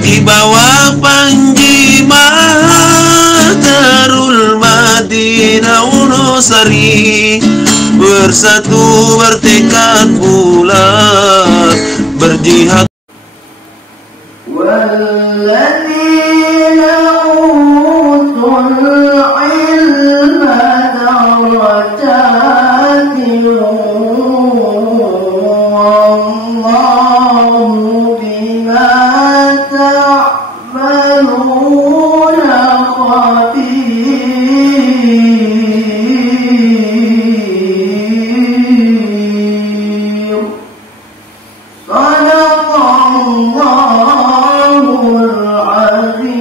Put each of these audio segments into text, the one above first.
di bawah panji Mahathirul Madinah Wonosari, bersatu bertekad bulat berjihad. Walladzina utul ilma darajatin wallahu bima ta'maluna khabir. Sadaqallahul azim.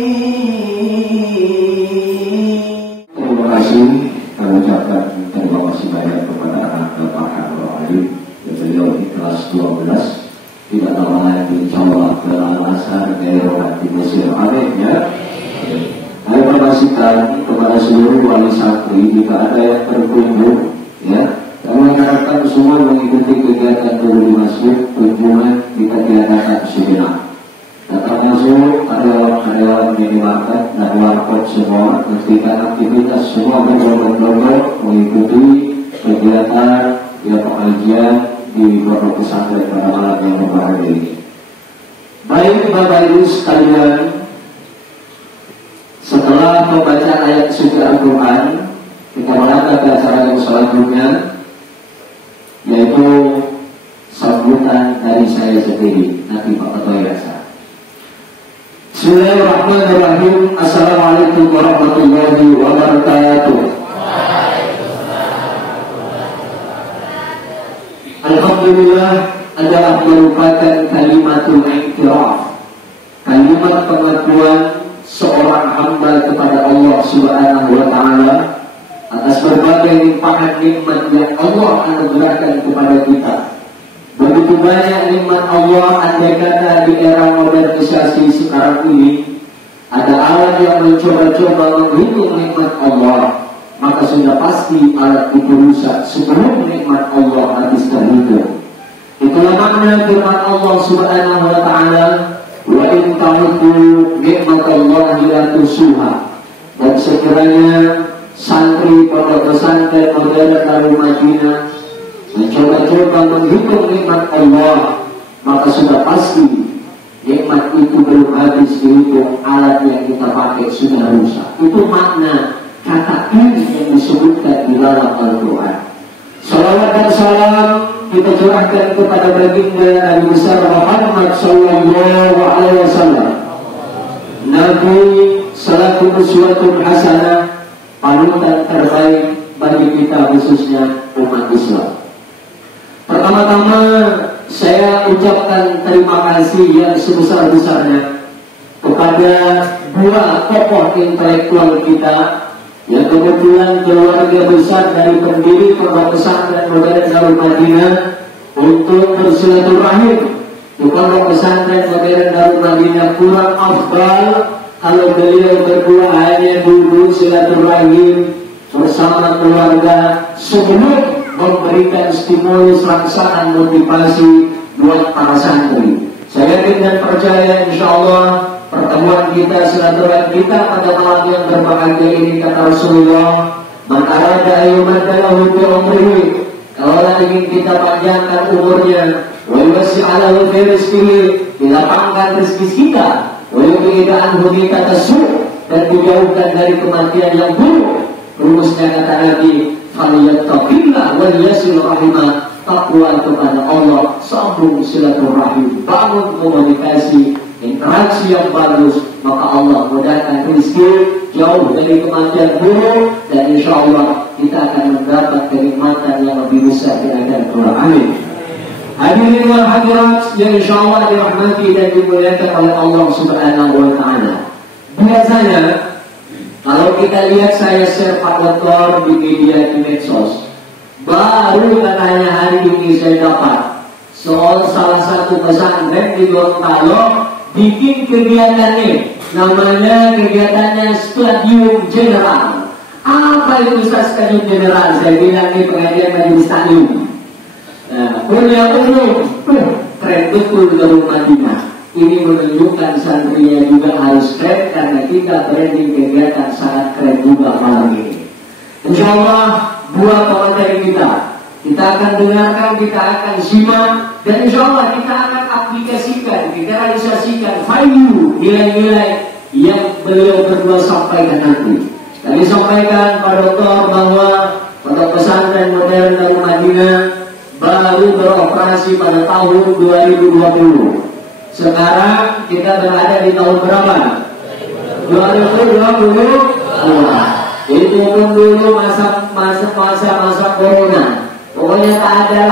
Terima kasih, kami ucapkan terima kasih banyak kepada Bapak Habib Ali yang beliau di kelas 12 tidak lama lagi insyaallah ke Al-Azhar daerah di Mesir. Amin ya. Saya informasikan kepada seluruh wali santri jika ada yang berkunjung ya, kami mengharapkan semua mengikuti kegiatan dulu di masjid, kunjungan kita diadakan sejenak. Datang langsung karyawan-karyawan minimarket dan warkop semua, pastikan aktivitas semua berbondong-bondong mengikuti kegiatan ya pengajian di pondok pesantren pada malam yang berbahagia ini. Baik Bapak Ibu sekalian, setelah membaca ayat suci Al-Quran, kita melangkah ke acara yang selanjutnya, yaitu sambutan dari saya sendiri, nanti Pak Ketua Yayasan. Bismillahirrahmanirrahim. Assalamualaikum warahmatullahi wabarakatuh. Alhamdulillah adalah merupakan kalimatul iktiraf, kalimat pengakuan seorang hamba kepada Allah Subhanahu wa Ta'ala atas berbagai limpahan nikmat yang Allah anugerahkan kepada kita. Begitu banyak nikmat Allah, andai kata di era modernisasi sekarang ini ada alat yang mencoba-coba menghitung nikmat Allah, maka sudah pasti alat itu rusak sebelum nikmat Allah habis terhitung. Itulah makna firman Allah Subhanahu wa Ta'ala, wa in ta'uddu nikmatallahi la tuhsuha. Dan sekiranya santri pondok pesantren modern Darul Madinah mencoba-coba menghitung nikmat Allah, maka sudah pasti nikmat itu belum habis dihitung, alat yang kita pakai sudah rusak. Itu makna kata ini yang disebutkan di dalam Al-Quran. Salawat dan salam kita curahkan kepada baginda Nabi besar Muhammad sallallahu alaihi wasallam, Nabi selaku uswatun hasanah, panutan terbaik bagi kita khususnya umat Islam. Pertama-tama saya ucapkan terima kasih yang sebesar-besarnya kepada dua tokoh intelektual kita yang kebetulan keluarga besar dari pendiri pondok pesantren modern Darul Madinah untuk bersilaturahim. Di pondok pesantren modern Darul Madinah kurang afdal kalau beliau berdua hanya duduk silaturahim bersama keluarga sebelum memberikan stimulus rangsangan motivasi buat para santri. Saya yakin dan percaya insyaallah pertemuan kita, silaturahim kita pada malam yang berbahagia ini, kata Rasulullah, man arada ayyumaddalahu fi umrihi, kalau ingin kita panjangkan umurnya, wa yuwasi'alahu fi rizqihi, dilapangkan rezeki kita, wa yuqida anhu tasu, dan dijauhkan dari kematian yang buruk. Rumusnya kata Nabi, falyattaqillah wa yasil rahimah, takwa kepada Allah, sambung silaturahim, bangun komunikasi, interaksi yang bagus, maka Allah mudahkan rezeki, jauh dari kematian buruk, dan insya Allah kita akan mendapat kenikmatan yang lebih besar di akhirat. Amin. Hadirin wal hadirat yang insya Allah dirahmati dan dimuliakan oleh Allah Subhanahu wa Ta'ala. Biasanya kalau kita lihat saya share Pak Doktor di media, di medsos, baru katanya hari ini saya dapat soal salah satu pesantren di Gorontalo bikin kegiatannya, namanya kegiatannya Stadium General. Apa itu Stadium General? Saya bilang ini pengajian majelis taklim. Kuliah umum, keren betul Darul Madinah. Ini menunjukkan santrinya juga harus keren, karena kita branding kegiatan sangat keren juga malam ini. Insya Allah buat materi kita akan dengarkan, kita akan simak, dan insya Allah kita akan aplikasikan, kita realisasikan value, nilai-nilai yang beliau berdua sampaikan nanti. Tadi sampaikan Pak Dokter bahwa Pondok Pesantren Modern Darul Madinah baru beroperasi pada tahun 2020. Sekarang kita berada di tahun berapa? 2022. Itu pun dulu masa corona. Pokoknya tak ada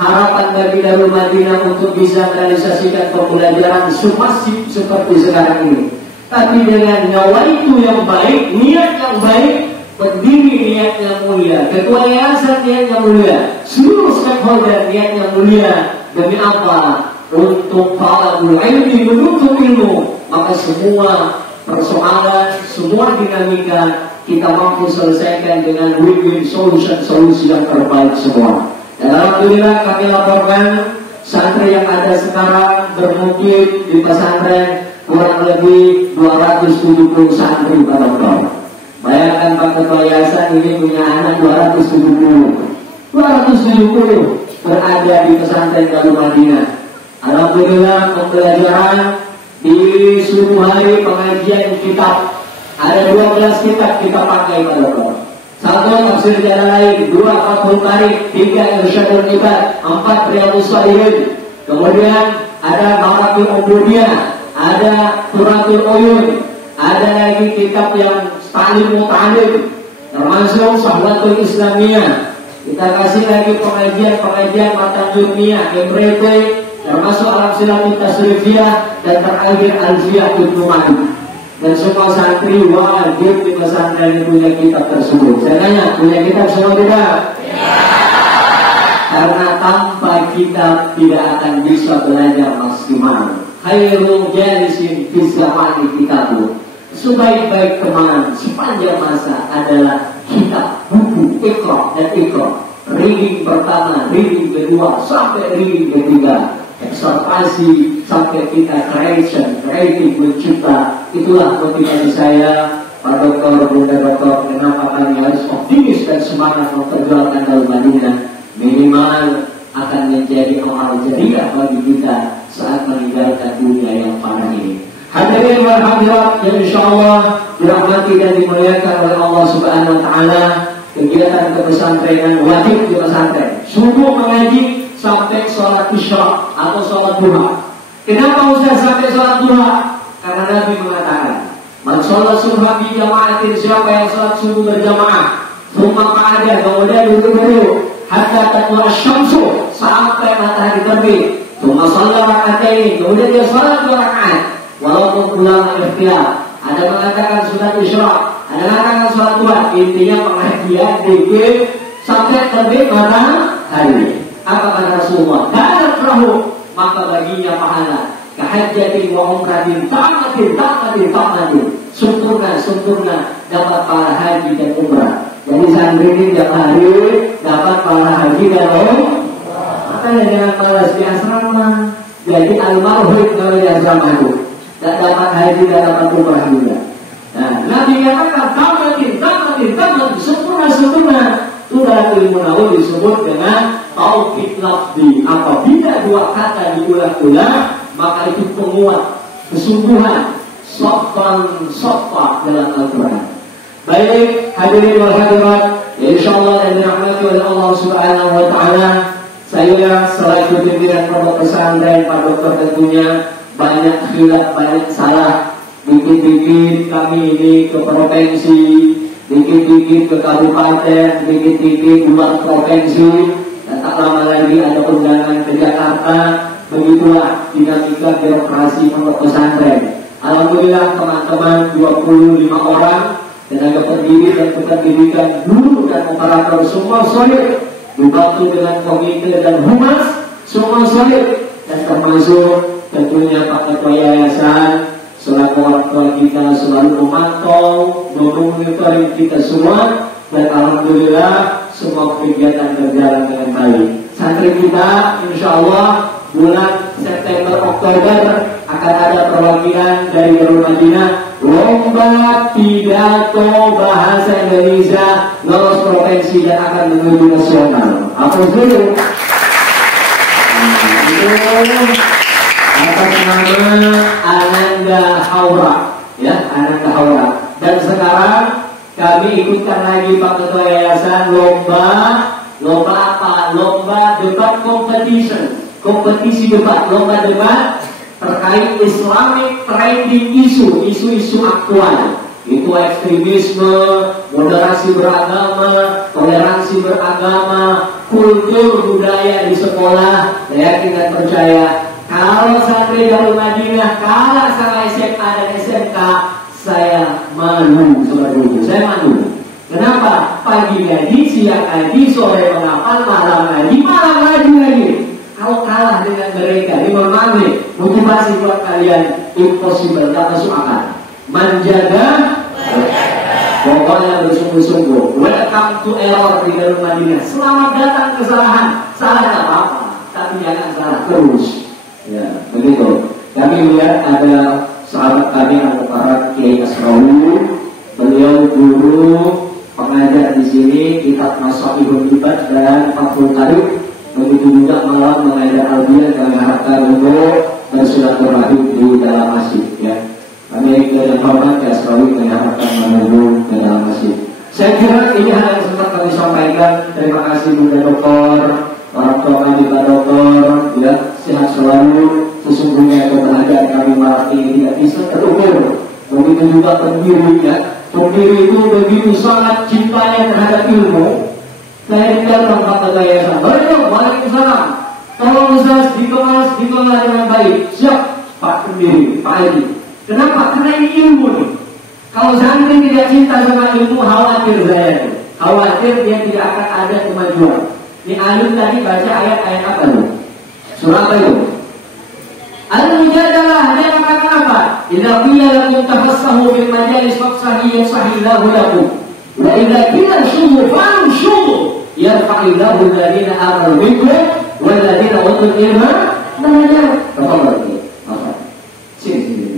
harapan bagi Darul Madinah untuk bisa merealisasikan pembelajaran masif seperti sekarang ini. Tapi dengan nyawa itu yang baik, niat yang baik, pendiri niat yang mulia, ketua yayasan niat yang mulia, seluruh stakeholder niat yang mulia. Demi apa? Untuk talabul ilmi, menuntut ilmu. Maka semua persoalan, semua dinamika kita mampu selesaikan dengan win-win solusi yang terbaik semua. Dan alhamdulillah kami laporkan santri yang ada sekarang bermukim di pesantren kurang lebih 270 santri Pak Dokter. Bayangkan Pak Ketua Yayasan ini punya anak 270 berada di pesantren Darul Madinah. Alhamdulillah pembelajaran di subuh hari pengajian kitab ada 12 kitab kita pakai Pak Dokter. 1 tafsir jalan lain, 2 Fathul Bari, 3 Irsyadul Ibad, 4 Riyadhus Shalihin. Kemudian ada Mawaqif Ubudiyah, ada Qurratul Uyun, ada lagi kitab yang Ta'lim Muta'alim, termasuk Sahlatul Islamiyah. Kita kasih lagi pengajian mata dunia, MRT, termasuk Al-Silatul Tasrifiyah, dan terakhir Al-Fiyah Ibnu Ma'ad. Dan semua santri wajib di pesantren punya kitab tersebut. Saya tanya, punya kitab semua tidak? Ya. Karena tanpa kitab tidak akan bisa belajar maksimal. Khairul jalisin fi zamani kitabu. Sebaik-baik teman sepanjang masa adalah kitab, buku, Iqra dan Iqra. Reading pertama, reading kedua, sampai reading ketiga. Observasi sampai kita kreatif mencipta. Itulah motivasi saya Pak Dokter, Bunda Dokter, kenapa kami harus optimis dan semangat memperjuangkan Darul Madinah. Minimal akan menjadi amal jariah bagi kita saat meninggalkan dunia yang fana ini. Hadirin wal hadirat yang insyaallah dirahmati dan dimuliakan oleh Allah Subhanahu wa taala, kegiatan kepesantrenan wajib di pesantren. Subuh mengaji sampai sholat isya atau sholat duha. Kenapa usah sampai sholat duha? Karena Nabi mengatakan, man sholat subuh bi jama'atin, siapa yang sholat subuh berjamaah, rumah ada kemudian duduk hatta tatlu'a syamsu, sampai matahari terbit. Rumah sholat rakaat, kemudian dia sholat 2 rakaat. Walaupun ulama ikhtilaf, ada mengatakan sholat isya, ada mengatakan sholat duha. Intinya pengajian dikit sampai terbit matahari. Apa kata Rasulullah? Darat rahu, maka baginya pahala. Kahajjatin wa umratin, ta'matin. Sempurna dapat pahala haji dan umrah. Jadi santri ini tiap hari dapat pahala haji dan umrah. Makanya jangan balas di asrama. Jadi almarhum kalau di asrama itu dan dapat haji dan dapat umrah juga. Nah, Nabi katakan ta'matin, sempurna. Itu dalam ilmu nahwu disebut dengan taufik lafzi. Apabila 2 kata diulang-ulang, maka itu penguat kesungguhan, sofa dalam Al-Quran. Baik, hadirin wal hadirat, insyaallah dan dirahmati oleh Allah Subhanahu wa taala, saya selaku pimpinan pondok pesantren Pak Dokter tentunya banyak khilaf, banyak salah. Dikit-dikit kami ini ke provinsi, dikit-dikit ke kabupaten, dikit-dikit luar provinsi, dan tak lama lagi ada undangan ke Jakarta. Begitulah dinamika birokrasi pondok pesantren. Alhamdulillah teman-teman 25 orang tenaga pendiri dan pendidikan guru dan operator semua solid, dibantu dengan komite dan humas semua solid, dan termasuk tentunya Pak Ketua Yayasan selaku orang tua kita selalu memantau, memonitoring kita semua, dan alhamdulillah semua kegiatan berjalan dengan baik. Santri kita insya Allah bulan September Oktober akan ada perwakilan dari Darul Madinah lomba pidato bahasa Indonesia lolos provinsi dan akan menuju nasional. Apa itu? Atas nama Ananda Haura, ya, Ananda Haura. Dan sekarang kami ikutkan lagi Pak Ketua Yayasan lomba apa? Lomba debat competition, kompetisi debat, lomba debat terkait Islamic trending isu-isu aktual. Itu ekstremisme, moderasi beragama, toleransi beragama, kultur budaya di sekolah. Saya yakin dan percaya kalau santri Darul Madinah kalah sama SMA dan SMK, saya malu sama dulu. Saya malu. Kenapa? Pagi ngaji, siang ngaji, sore menghafal, malam ngaji, malam ngaji lagi. Kalau kalah dengan mereka, ini memang motivasi buat kalian impossible, tak masuk akal. Menjaga, pokoknya bersungguh-sungguh. Welcome to error di Darul Madinah. Selamat datang kesalahan. Salah tak apa-apa, tapi jangan salah terus. Ya, begitu. Kami lihat ada sahabat kami yang para Kiai Asrawi, beliau guru pengajar di sini, kitab Masaihul Ibad dan Fathul Qarib. Begitu juga malam mengajar Albian kami harapkan untuk bersilaturahim di dalam masjid. Ya, kami dengan hormat ya Asrawi kami harapkan menuju ke dalam masjid. Saya kira ini hal yang sempat kami sampaikan. Terima kasih Bunda Doktor, orang tua kami Pak Doktor, ya, sehat selalu. Sesungguhnya kebahagiaan kami malam ini tidak bisa terukur. Begitu juga pendiri, ya. Pendiri itu begitu sangat cintanya terhadap ilmu. Saya tinggal tempat yayasan. Waalaikumsalam. Tolong Ustaz dikemas dengan baik. Siap Pak pendiri, Pak Haji. Kenapa? Karena ini ilmu nih. Kalau santri tidak cinta sama ilmu, khawatir saya. Khawatir dia tidak akan ada kemajuan. Ini alim tadi baca ayat-ayat apa itu? Surah apa itu? Al-Mujadalah, dia mengatakan apa? Idza qila lakum tafassahu fil majalis fafsahu yafsahillahu lakum. Wa idza qila shumu famshu yarfa'illahu alladhina amanu minkum wal ladzina utul ilma daraja. Tolong lagi. Sini.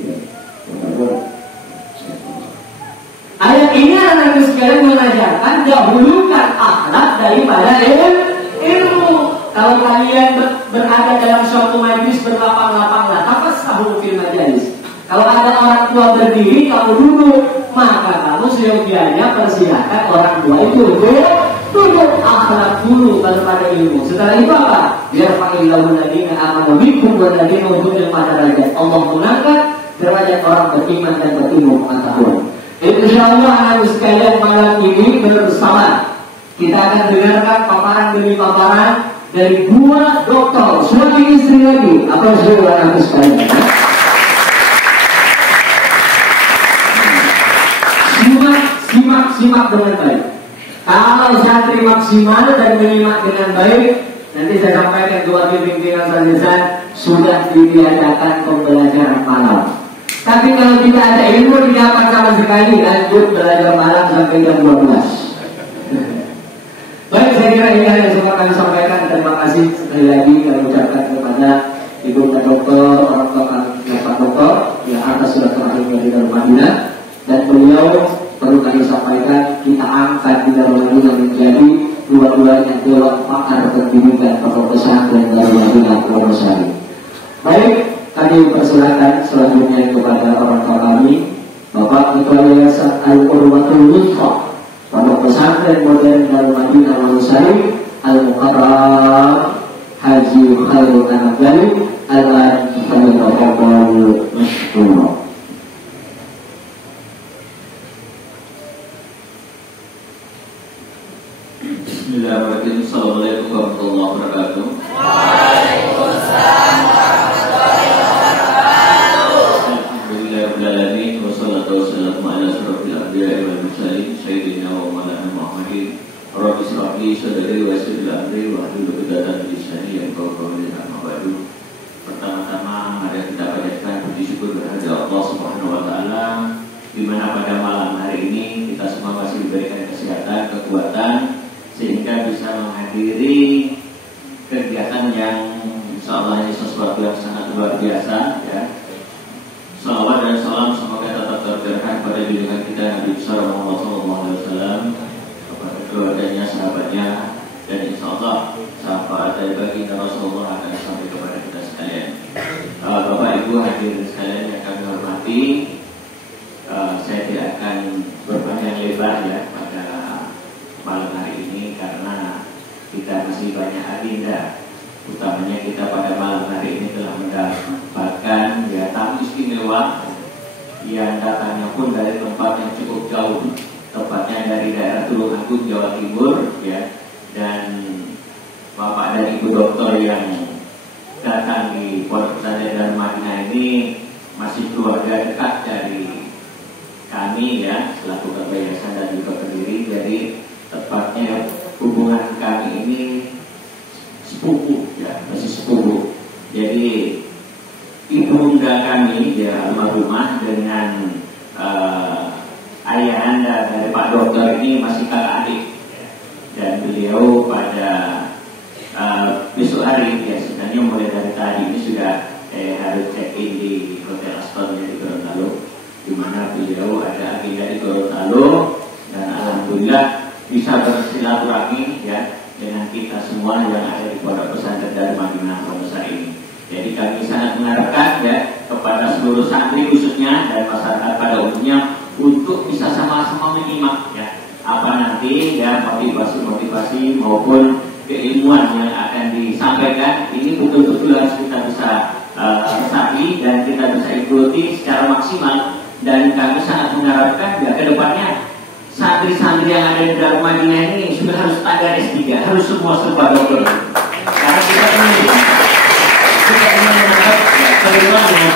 Ayat ini anak sekalian mengajarkan dahulukan akhlak daripada ilmu. Kalau kalian berada dalam suatu majlis berlapang-lapanglah, tafassahu fil majalis. Kalau ada orang tua berdiri, kamu duduk, maka kamu seyogianya persilahkan orang tua itu duduk. Akhlak dulu baru pada ilmu. Setelah itu apa? Biar fa'illahu ladina amanu minkum wal ladina utul ilma darajat. Allah mengangkat derajat orang beriman dan berilmu pengetahuan. Insyaallah anak sekalian malam ini bersama kita akan dengarkan paparan demi paparan dari dua dokter, suami istri lagi. Apa sudah anak sekalian? Simak dengan baik. Kalau santri maksimal dan menyimak dengan baik, nanti saya sampaikan dua pimpinan saja sudah ditiadakan pembelajaran malam. Tapi kalau tidak ada ilmu tidak dapat sama sekali, lanjut belajar malam sampai jam 12. Baik, saya kira ini yang semua kami sampaikan. Terima kasih sekali lagi kami ucapkan kepada Ibu Dokter, orang tua Pak Dokter yang atas sudah terakhirnya di Darul Madinah, dan beliau perlu kami sampaikan kita angkat di Darul Madinah menjadi dua-duanya dewan pakar pendidikan pondok pesantren Darul Madinah Wonosari. Baik, kami persilakan selanjutnya kepada orang tua kami, Bapak Ketua Yayasan Al-Urwatul Wuthqa Pondok Pesantren Modern Darul Madinah Wonosari, Al-Mukarram Haji Khairul Anam Galib Al-Fadhil Masyhur. Bismillahirrahmanirrahim. Assalamualaikum warahmatullahi wabarakatuh. Waalaikumsalam warahmatullahi wabarakatuh. Alhamdulillahirabbil alamin wassalatu wassalamu ala asyrofil anbiya'i wal mursalin sayyidina wa maulana Muhammadin. Rabbi shrah li sadri wa yassir li amri wahlul 'uqdatam min lisani yafqahu qawli. Amma ba'du. Pertama-tama mari kita panjatkan puji syukur kepada Allah Subhanahu wa taala di mana pada malam hari ini kita semua masih diberikan kesehatan, kekuatan sehingga bisa menghadiri kegiatan yang insyaallah ini sesuatu yang sangat luar biasa, ya. kepada junjungan kita Nabi besar Muhammad SAW, kepada keluarganya, sahabatnya, dan insya Allah syafaat dari baginda Rasulullah akan sampai kepada kita sekalian. Bapak Ibu hadirin sekalian yang kami hormati, saya tidak akan berpanjang lebar ya pada malam hari ini karena kita masih banyak agenda. Utamanya kita pada malam hari ini telah mendapatkan ya tamu istimewa yang datangnya pun dari tempat yang cukup jauh, tepatnya dari daerah Tulungagung, Jawa Timur ya, dan Bapak dan Ibu Doktor yang datang di Pondok Pesantren Darul Madinah ini masih keluarga dekat dari kami ya, selaku ketua yayasan dan juga pendiri. Jadi tepatnya hubungan kami ini sepupu ya, masih sepupu. Jadi ibunda kami ya almarhumah dengan ayahanda dari Pak Dokter ini masih kakak adik ya. Dan beliau pada besok hari ya, sebenarnya mulai dari tadi ini sudah harus check in di Hotel Aston di Gorontalo, di mana beliau ada agenda di Gorontalo, dan alhamdulillah bisa bersilaturahmi ya dengan kita semua yang ada di Pondok Pesantren Darul Madinah Pondok ini. Jadi kami sangat mengharapkan ya kepada seluruh santri khususnya dan masyarakat pada umumnya untuk bisa sama-sama menyimak ya apa nanti ya motivasi maupun keilmuan yang akan disampaikan. Ini betul-betul harus kita bisa resapi dan kita bisa ikuti secara maksimal, dan kami sangat mengharapkan ya ke depannya santri-santri yang ada di Darul Madinah ini sudah harus standar S3, harus semua serba dokter. Karena kita ingin menangkap keluarnya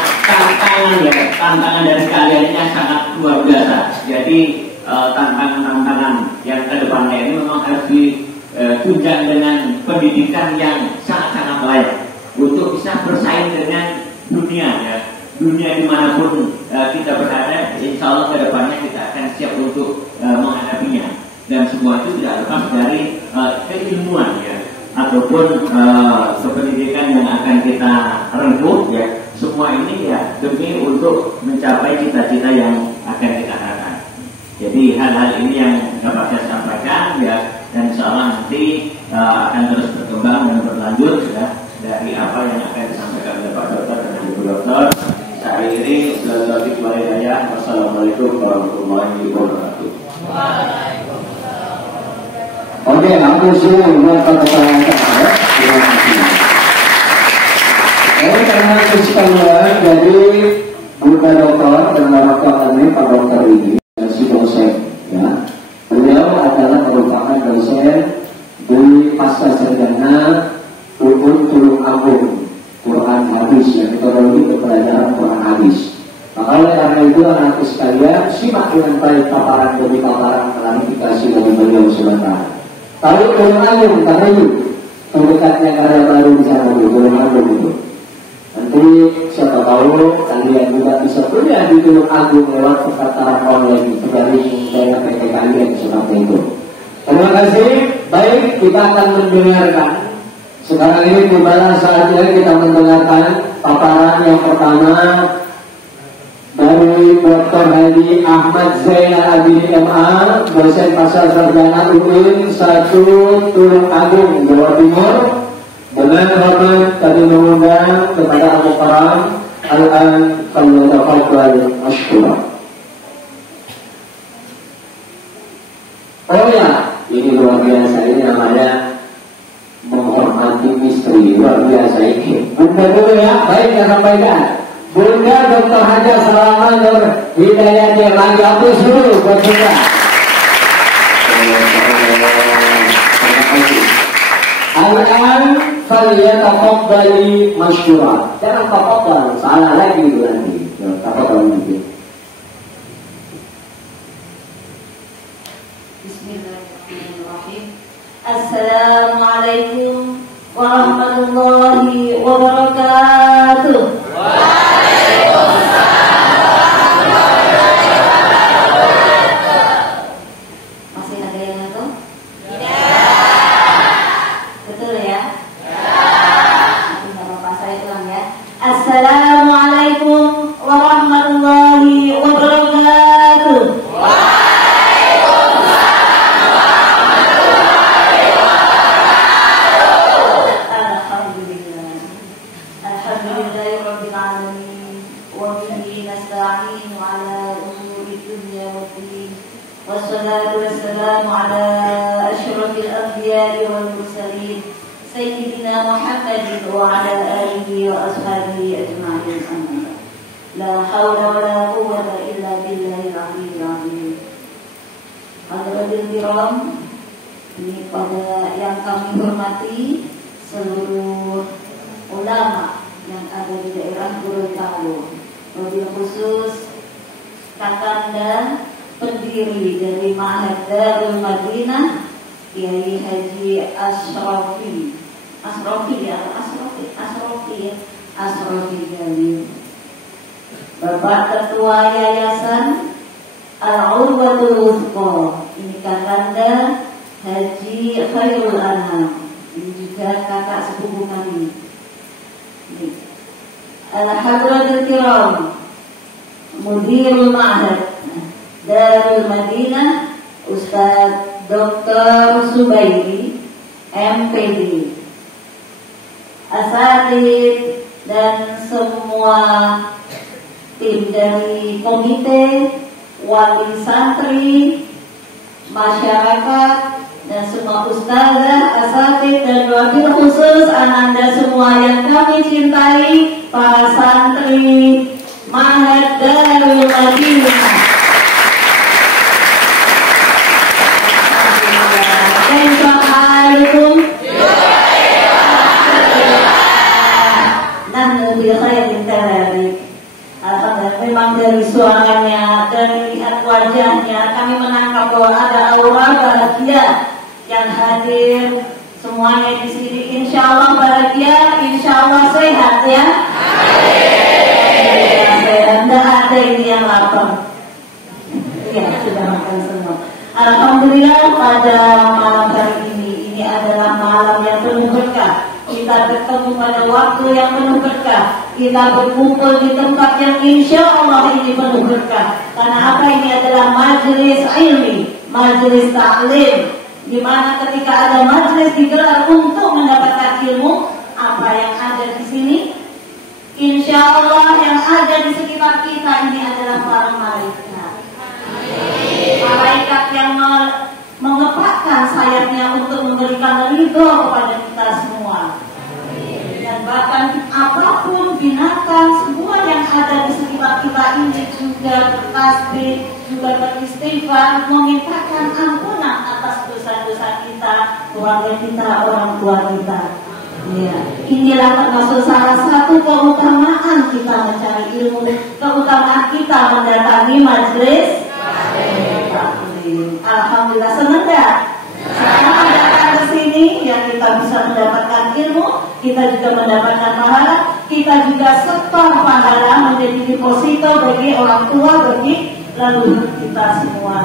tantangan dari kalian ini sangat luar biasa. Jadi tantangan yang ke depannya ini memang harus ditunjang dengan pendidikan yang sangat-sangat layak untuk bisa bersaing dengan dunia ya. Dunia dimanapun kita berada, insya Allah ke depannya kita akan siap untuk menghadapinya. Dan semua itu tidak lepas dari keilmuan ya, ataupun kependidikan yang akan kita rempuh ya. Semua ini ya demi untuk mencapai cita-cita yang akan kita harapkan. Jadi hal-hal ini yang dapat saya sampaikan ya, dan insya Allah nanti akan terus berkembang dan berlanjut ya dari apa yang akan disampaikan oleh Pak Dokter dan Ibu Dokter. Saya akhiri, wassalamualaikum warahmatullahi wabarakatuh. Oke, aku sih buat pertanyaan saya. Terima kasih. Karena sekalian, jadi Bunda Dokter dan Bapak kami Pak Dokter ini si dosen, ya. Beliau adalah merupakan dosen di Pasca Sarjana Tulungagung Quran Hadis, ya, metodologi pembelajaran Quran Hadis. Maka oleh karena itu anak sekalian, simak dengan baik paparan demi paparan klarifikasi dari beliau sebentar. Kalau Tulungagung, karena itu terdekatnya karya baru di sana di Tulungagung itu. Nanti siapa tahu kalian juga bisa kuliah di Tulungagung lewat pendaftaran online dari daerah PT kalian seperti itu. Terima kasih. Baik, kita akan mendengarkan. Sekarang ini tibalah saatnya kita mendengarkan paparan yang pertama dari Dr. Haji Ahmad Zainal Abidin MA, dosen Pasca Sarjana UIN 1 Tulungagung, Jawa Timur. Dengan hormat kami mengundang kepada Abu Karam Al-An Falyatafaddal Mashkura. Oh ya, ini luar biasa, ini namanya menghormati istri, luar biasa ini. Bunda dulu ya, baik saya sampaikan. Bunda Dr. Haja Salaman Hidayatnya lagi hapus dulu buat kita. Al-an falyatafaddali mashkura. Jangan tafaddal, salah lagi itu nanti. Tafaddal nanti. Bismillahirrahmanirrahim. Assalamualaikum warahmatullahi wabarakatuh. Masih ada yang ngantuk? Betul ya? Tapi nggak apa-apa, saya ulang ya. Assalamualaikum warahmatullahi wabarakatuh. bihi nasta'in ala umuri dunya waddin. Wassalatu wassalamu ala asyrafil anbiya'i wal mursalin sayyidina Muhammadin wa ala alihi wa ashabihi ajma'in. Amin. La haula wa la quwwata illa billahil aliyyil azim. Hadirin kiram, ini pada yang kami hormati seluruh ulama yang ada di daerah Gorontalo, wabil khusus kakanda pendiri dari Ma'had Darul Madinah, Kiai Haji Asrofi Ghali, Bapak Ketua Yayasan Al-Urwatul Wuthqa, ini kakanda Haji Khairul Anam, ini juga kakak sepupu kami. Al-Hadratul Kiram, Mudirul Ma'had Darul Madinah, Ustaz Dr. Subairi, MPD, asatid dan semua tim dari komite, wali santri, masyarakat, dan semua ustazah, asatid, dan wabil khusus ananda semua yang kami cintai, para santri Ma'had Darul Madinah. Assalamualaikum. Alhamdulillah, memang dari suaranya, dari lihat wajahnya, kami menangkap bahwa ada aura bahagia yang hadir semuanya di sini. Insya Allah bahagia, insya Allah sehat ya. Tidak ada ini yang lapar. Ya, sudah makan semua. Alhamdulillah pada malam hari ini adalah malam yang penuh berkah. Kita bertemu pada waktu yang penuh berkah. Kita berkumpul di tempat yang insya Allah ini penuh berkah. Karena apa, ini adalah majelis ilmi, majelis taklim, di mana ketika ada majelis digelar untuk mendapatkan ilmu, apa yang ada di sini, insya Allah yang ada di sekitar kita ini adalah para malaikat. Malaikat yang mengepakkan sayapnya untuk memberikan ridho kepada kita semua. Dan bahkan apapun binatang, semua yang ada di sekitar kita ini juga bertasbih, juga beristighfar, memintakan ampunan atas dosa-dosa kita, keluarga kita, orang tua kita. Ya, inilah termasuk salah satu keutamaan kita mencari ilmu, keutamaan kita mendatangi majelis. Alhamdulillah, senang ya? Sekarang datang ke sini ya, kita bisa mendapatkan ilmu, kita juga mendapatkan pahala, kita juga setor pahala menjadi deposito bagi orang tua, bagi leluhur kita semua.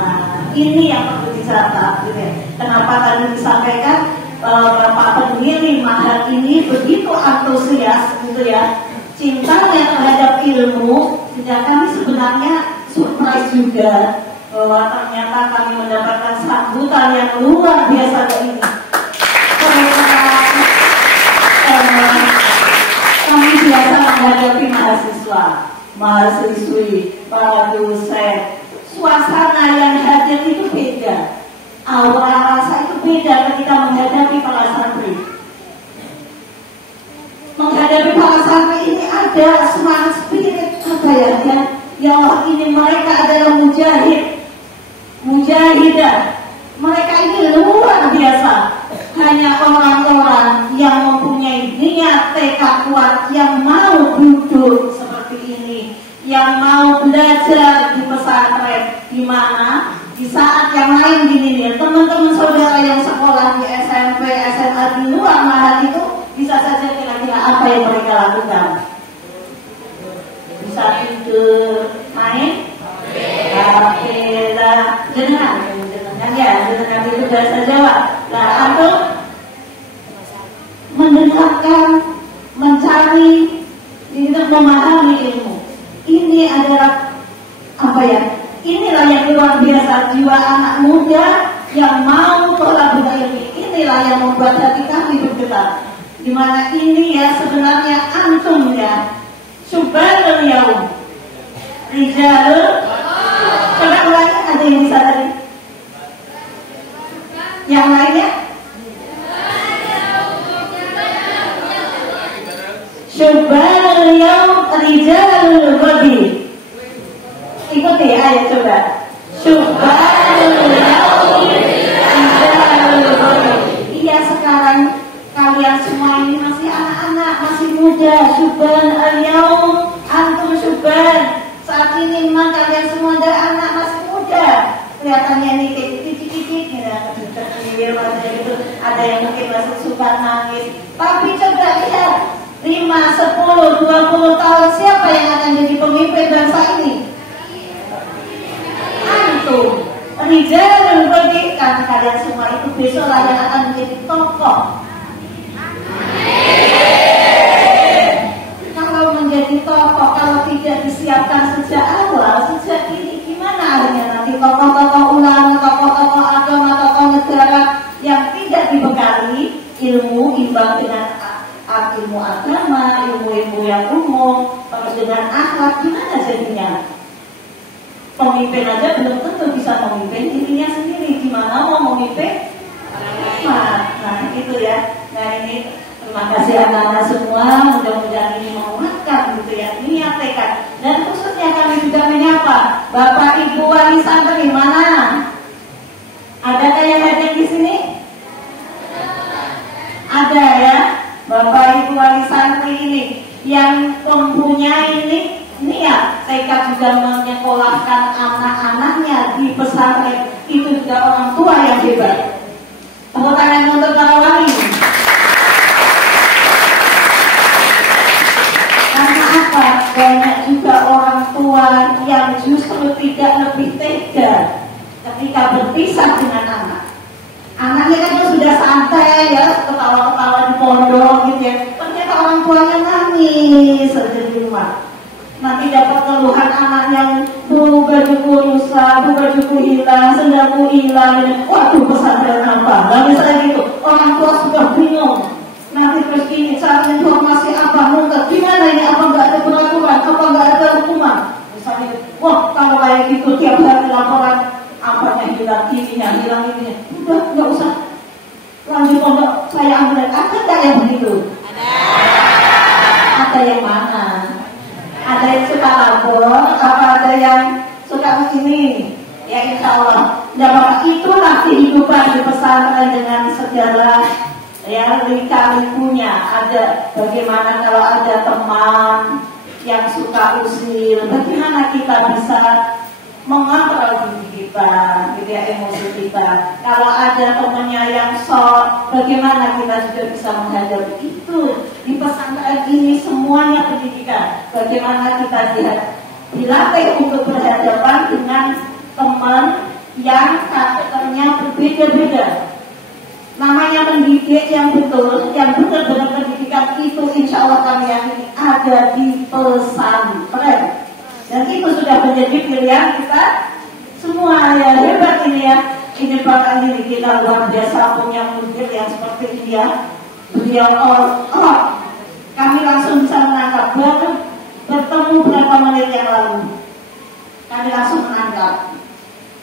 Ini yang perlu dicatat. Kenapa tadi disampaikan Bapak pendiri Ma'had ini begitu antusias gitu ya, cintanya terhadap ilmu, sehingga kami sebenarnya surprise juga bahwa ternyata kami mendapatkan sambutan yang luar biasa dari ini. Kami biasa menghadapi mahasiswa, mahasiswi, para dosen. Suasana yang hadir itu beda, aura rasa itu beda ketika menghadapi para santri. Menghadapi para santri ini ada semangat spirit, apa ya? Ya Allah, ini mereka adalah mujahidah. Mereka ini luar biasa. Hanya orang-orang yang mempunyai niat, tekad kuat, yang mau duduk seperti ini, yang mau belajar di pesantren, di mana di saat yang lain gini nih, teman-teman saudara yang sekolah di SMP, SMA di luar Ma'had itu bisa saja kira-kira apa yang mereka lakukan? Bisa tidur, main, jenengan itu bahasa Jawa. Nah, atau mendekatkan, mencari, untuk memahami ilmu. Ini adalah apa ya? Inilah yang luar biasa, jiwa anak muda yang mau tolak berilmu. Inilah yang membuat hati kami bergetar. Dimana ini ya sebenarnya antum ya, subhanal yaum, Rijalul. Coba ulangi, ada yang bisa tadi? Yang lainnya? Syubbanul yaum rijalul ghadi. Ikuti ayo coba. Syubbanul yaum rijalul ghadi. Iya, sekarang kalian semua ini masih anak-anak, masih muda. Syubbanul yaum antum syubban. Saat ini memang kalian semua ada anak masih muda. Kelihatannya ini kayak kicik-kicik gitu. Ada yang mungkin masih suka nangis. Tapi coba lihat 5, 10, 20 tahun siapa yang akan jadi pemimpin bangsa ini? Antum. Rijalul ghadi, kan kalian semua itu besok lah yang akan menjadi tokoh. Kalau menjadi tokoh, kalau tidak disiapkan sejak awal, sejak ini gimana akhirnya nanti tokoh-tokoh ulama, tokoh-tokoh agama, tokoh negara yang tidak dibekali ilmu imbang dengan ilmu agama, ilmu-ilmu yang umum, terus dengan akhlak, gimana jadinya? Pemimpin aja belum tentu bisa memimpin dirinya sendiri, gimana mau memimpin? Nah itu ya. Nah ini terima kasih anak-anak semua, mudah-mudahan ini menguatkan gitu ya, ini yang tekad. Dan khususnya kami juga menyapa Bapak Ibu wali santri mana? Adakah yang hadir di sini? Ada ya. Bapak Ibu wali santri ini yang mempunyai ini ya tekad juga menyekolahkan anak-anaknya di pesantren, itu juga orang tua yang hebat. Tepuk tangan untuk para wali. Karena apa? Banyak juga orang tua yang justru tidak lebih tega ketika berpisah dengan anak. Anaknya kan sudah santai ya, ketawa-ketawa di pondok gitu ya. Ternyata orang tuanya nangis saja di rumah. Nanti dapat keluhan anak yang bu bajuku rusak, bu bajuku hilang, sendalku hilang. Waduh, pesantren apa? Gak bisa gitu. Orang tua sudah bingung. Nanti terus ini cari informasi apa? Mungkin gimana ini? Apa nggak ada peraturan? Apa nggak ada hukuman? Misalnya, wah kalau kayak gitu tiap hari laporan. Apanya hilang ininya, hilang ininya. Udah, nggak usah. Lanjut pondok, saya ambil. Ada nggak yang begitu? Ada yang mana? Ada yang suka lapor, apa ada yang suka begini? Ya insya Allah. Ya, itulah kehidupan di pesantren dengan sejarah yang lika-likunya. Ada bagaimana kalau ada teman yang suka usil, bagaimana kita bisa mengontrol diri kita, gitu ya, emosi kita. Kalau ada temannya yang sok, bagaimana kita juga bisa menghadapi itu. Di pesantren ini semuanya pendidikan. Bagaimana kita dilatih untuk berhadapan dengan teman yang karakternya berbeda-beda. Namanya pendidik yang betul, yang benar-benar pendidikan itu insya Allah kami yakini ada di pesantren. Dan itu sudah menjadi pilihan kita semua ya, hebat ini ya. Ini Bapak ini kita luar biasa punya mudir yang seperti ini ya. Beliau kami langsung bisa menangkap, baru bertemu beberapa menit yang lalu. Kami langsung menangkap.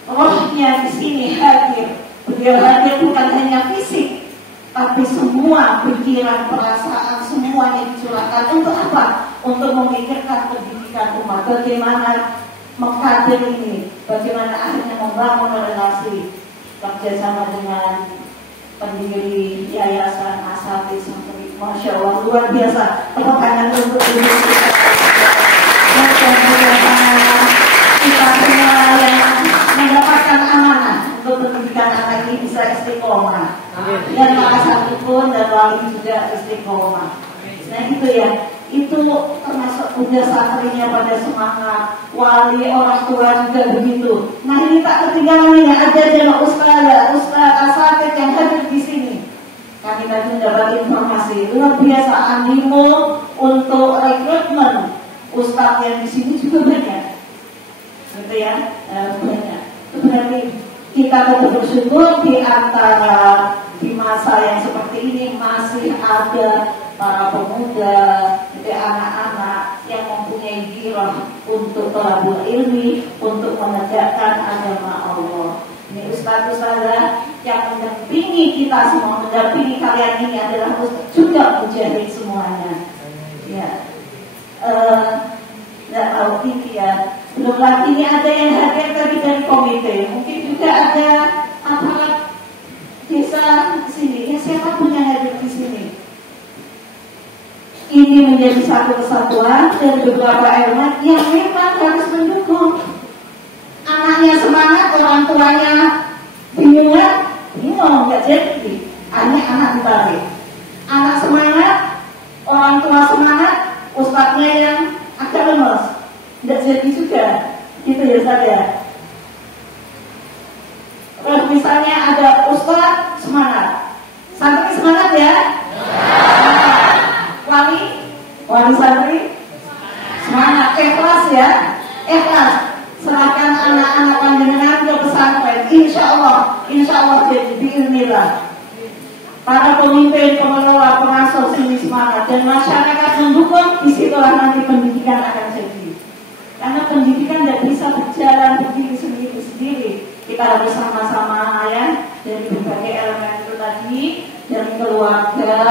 Rohnya di sini hadir. Beliau hadir bukan hanya fisik, tapi semua pikiran, perasaan, semuanya dicurahkan untuk apa? Untuk memikirkan pendidikan umat. Bagaimana mengkader ini, bagaimana akhirnya membangun relasi kerjasama dengan pendiri Yayasan Asatidz Santri. Masya Allah, luar biasa. Tepuk tangan untuk ini. Kita semua yang mendapatkan amanah untuk pendidikan anak ini bisa istiqomah. Dan salah satu pun dan wali juga istiqomah. Nah itu ya, itu termasuk udah santrinya pada semangat, wali orang tua juga begitu. Nah ini tak ketinggalan ini ada jemaah Ustaz Asatidz yang hadir di sini. Kami tadi mendapat informasi luar biasa, animo untuk rekrutmen Ustaz yang di sini juga banyak, gitu ya, banyak. Itu berarti kita tetap bersyukur di antara di masa yang seperti ini masih ada para pemuda, anak-anak yang mempunyai hijrah untuk thalabul ilmi, untuk menegakkan agama Allah. Ini ustaz-ustazah yang mendampingi kita semua, mendampingi kalian ini adalah juga mujahid semuanya. Ya, nggak tahu ini ya. Belum lagi ini ada yang hadir tadi dari komite, mungkin juga ada aparat desa di sini. Ya, siapapun yang hadir di sini. Ini menjadi satu kesatuan dan beberapa elemen yang memang harus mendukung. Anaknya semangat, orang tuanya bingung, nggak jadi. Anak dibalik. Anak semangat, orang tua semangat, ustadznya yang agak lemes, nggak jadi juga. Gitu ya saya. Kalau misalnya ada ustadz semangat, santri semangat ya. Wali santri semangat, ikhlas ya, ikhlas. Serahkan anak-anak panjenengan ke pesantren. Insya Allah jadi biiznillah. Para pemimpin, pengelola, pengasuh sini semangat dan masyarakat mendukung. Disitulah nanti pendidikan akan jadi. Karena pendidikan tidak bisa berjalan berdiri sendiri. Kita harus sama-sama ya dari berbagai elemen itu tadi, dari keluarga,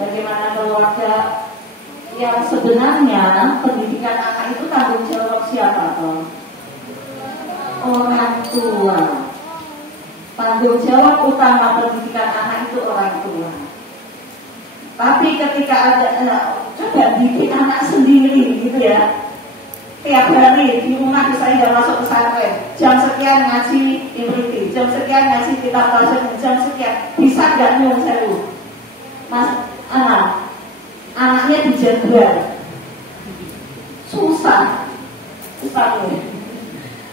bagaimana keluarga yang sebenarnya pendidikan anak itu tanggung jawab siapa toh? Orang tua. Tanggung jawab utama pendidikan anak itu orang tua. Tapi ketika ada coba didik anak sendiri gitu ya. Tiap hari di rumah saya masuk pesantren, jam sekian ngaji ibriti, jam sekian ngaji kitab tafsir, jam sekian bisa nggak nyuwun sewu? Mas anaknya dijaga, susah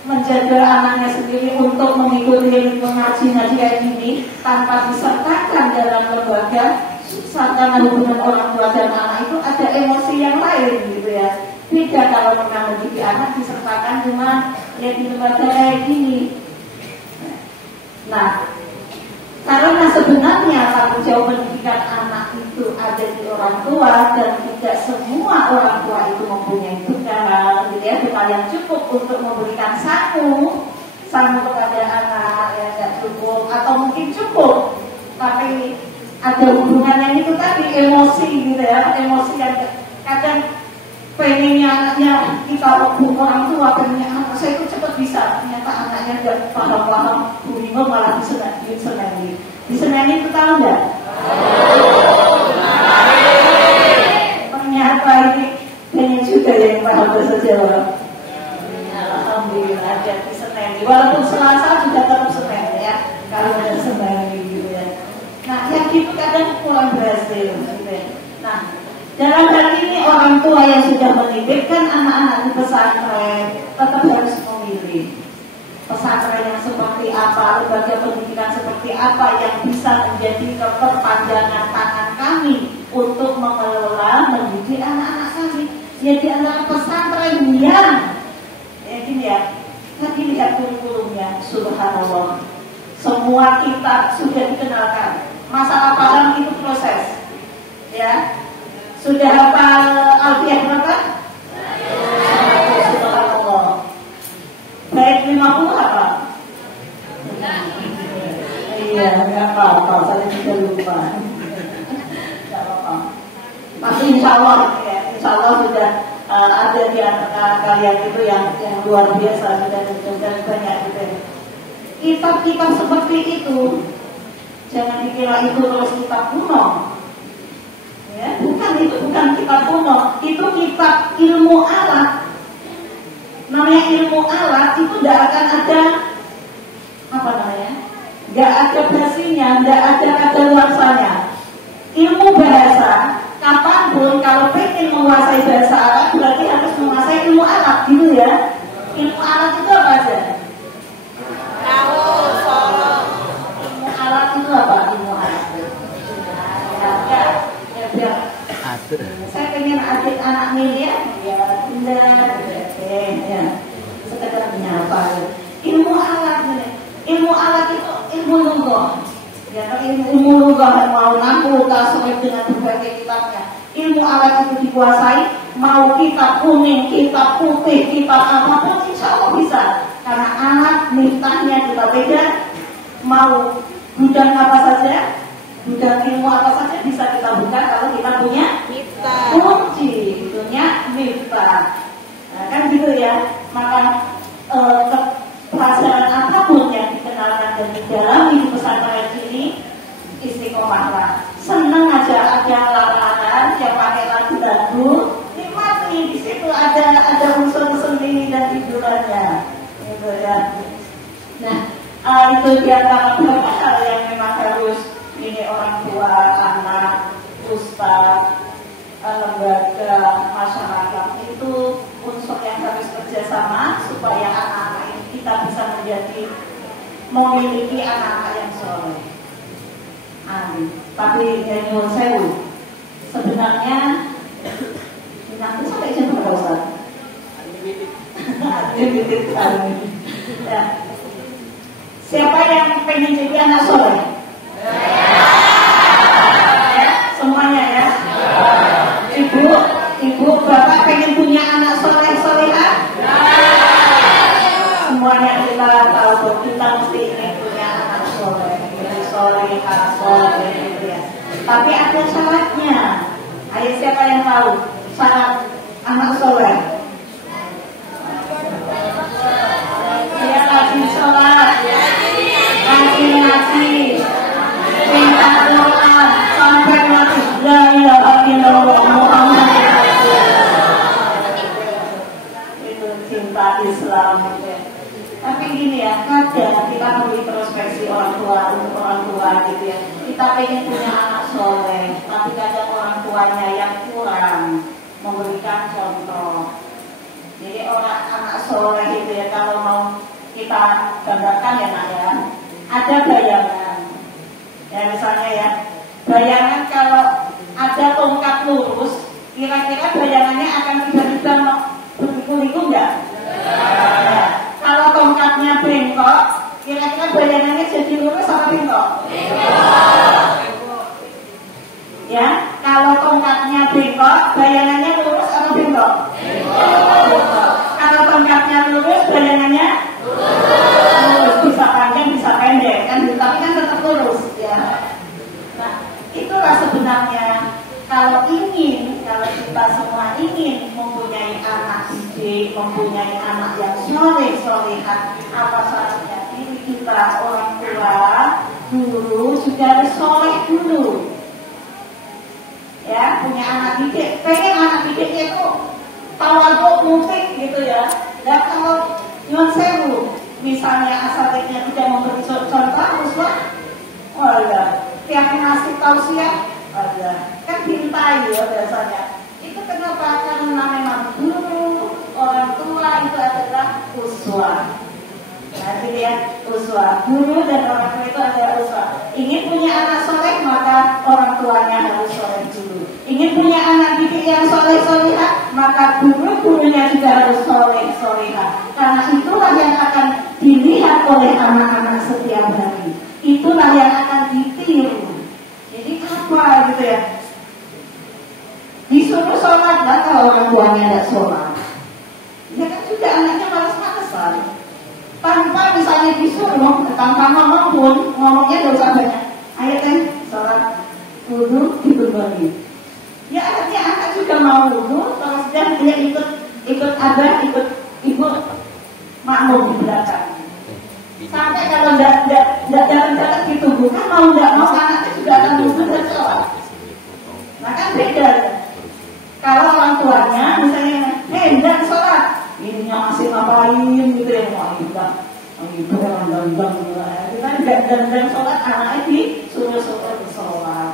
menjaga anaknya sendiri untuk mengikuti mengaji kayak ini tanpa disertakan dalam lembaga. Susah karena hubungan orang tua dan anak itu ada emosi yang lain gitu ya. Beda kalau pernah mendidik anak disertakan cuma ya di lembaga kayak gini. Nah, karena sebenarnya tanggung jawab pendidikan anak itu ada di orang tua dan tidak semua orang tua itu mempunyai bekal, gitu ya, bekal yang cukup untuk memberikan sangu kepada anak yang tidak cukup atau mungkin cukup, tapi ada hubungannya itu tadi emosi gitu ya, emosi yang kadang pengennya anaknya kita orang tua pengennya anak saya itu cepat bisa, ternyata anaknya tidak paham-paham, bingung malah disenangi itu tahu nggak? Ternyata ini banyak juga yang paham bahasa Jawa. Alhamdulillah ada disenangi, walaupun Selasa juga tetap senangi ya, kalau ada senangi gitu ya. Nah yang gitu kadang kurang berhasil gitu ya. Nah dalam hal ini orang tua yang sudah mendidikkan anak-anak di pesantren tetap harus memilih pesantren yang seperti apa, lembaga pendidikan seperti apa yang bisa menjadi keperpanjangan tangan kami untuk mengelola mendidik anak-anak kami. Jadi anak pesantren yang gini ya, lagi lihat kurikulumnya, subhanallah. Semua kitab sudah dikenalkan. Masalah paham itu proses, ya. Sudah hafal Alfiyah berapa? Subhanallah. Baik 50 apa? Iya, nggak apa-apa. Saya juga lupa. Nggak apa-apa. Tapi insya Allah sudah ada di antara kalian itu yang luar biasa sudah banyak gitu. Kitab-kitab seperti itu jangan dikira itu terus kitab kuno. Ya, bukan kitab kuno, itu kitab ilmu alat. Namanya ilmu alat itu tidak akan ada nggak ada basinya, nggak ada kadaluarsanya. Ilmu bahasa, kapanpun kalau pengen menguasai bahasa Arab berarti harus menguasai ilmu alat, gitu ya. Ilmu alat itu apa aja? Ilmu alat itu apa? Ilmu alat. Ya. Saya pengen adik anak miliar, ya benar, ya. Sekedar menyapa. Ilmu alat itu ilmu lugah. Ya, ilmu lugah mau nahu tasawuf dengan berbagai kitabnya. Ilmu alat itu dikuasai, mau kita kuning, kita putih, kita apapun, insya Allah bisa. Karena anak miftahnya kita beda. Mau gudang apa saja, gudang ilmu apa saja bisa kita buka kalau kita punya kunci, punya miftah. Nah, kan gitu ya. Maka pelajaran apapun yang dikenalkan dan didalami di pesantren ini, istiqomahlah. Seneng aja ada larangan yang pakai lagu-lagu, nikmati. Di situ ada unsur seni dan hiburannya, gitu ya. Nah, itu diantara beberapa hal yang memang harus ini orang tua, anak, ustaz, lembaga, masyarakat itu unsur yang harus kerjasama supaya anak-anak ini kita bisa memiliki anak-anak yang soleh. Amin. Tapi nyuwun sewu, sebenarnya nanti sampai jam berapa Ustaz? Limited kali. Ya. Siapa yang pengen jadi anak soleh? Ya, semuanya ya. Ibu, bapak pengen punya anak soleh solehah? Semuanya kita tahu, kita mesti ingin punya anak soleh, jadi solehah, soleh gitu ya. Tapi ada syaratnya. Ayo siapa yang tahu syarat anak soleh? Dia rajin sholat, rajin ngaji, cinta Quran, sampai mati la ilaha illallah Muhammad itu cinta Islam. Tapi gini ya, kadang kita perlu introspeksi orang tua gitu ya. Kita pengen punya anak soleh, tapi kadang orang tuanya yang kurang memberikan contoh. Jadi anak soleh itu ya, kalau mau kita gambarkan ya nak ya, ada bayangan. Ya misalnya ya, bayangan kalau ada tongkat lurus, kira-kira bayangannya akan tiba-tiba berliku-liku enggak? Ya. Kalau tongkatnya bengkok, kira-kira bayangannya jadi lurus apa bengkok? Ya, kalau tongkatnya bengkok, bayangannya lurus apa bengkok? Kalau tongkatnya lurus, bayangannya lurus, bisa panjang, bisa pendek, kan? Tapi kan tetap lurus, ya. Nah, itulah sebenarnya kalau kita semua ingin mempunyai anak didik, mempunyai anak yang soleh solehah, apa syaratnya? Diri kita, orang tua, guru sudah harus soleh dulu. Ya, punya anak didik, pengen anak didiknya itu tawaduk musik gitu ya. Dan kalau nyuwun sewu, misalnya asatidnya tidak memberi contoh, uswah, oh ya, tiap ngasih tausiah, kan bintai ya biasanya. Itu kenapa? Karena memang guru, orang tua itu adalah uswah. Nah, jadi ya, uswah. Guru dan orang tua itu adalah uswah. Ingin punya anak soleh, maka orang tuanya harus soleh dulu. Ingin punya anak didik yang soleh solehah, maka guru-gurunya juga harus soleh solehah. Karena itulah yang akan dilihat oleh anak-anak setiap hari. Itulah yang akan ditiru. Jadi apa gitu ya? Disuruh sholat lah kalau orang tuanya tidak sholat. Ya kan juga anaknya malas-malasan. Tanpa misalnya disuruh, tanpa ngomong pun, ngomongnya tidak usah banyak. Ayo kan sholat wudu diberbagi. Ya akhirnya anak juga mau wudu, terus dia ikut abah, ikut ibu makmum di belakang. Sampai kalau tidak jalan-jalan gitu, bukan mau tidak mau anaknya juga akan wudu dan sholat. Nah kan beda. Kalau orang tuanya misalnya, tidak sholat, ininya masih ngapain gitu ya, mau ibu yang dandang gitu. Kita dandang sholat, anaknya disuruh sholat.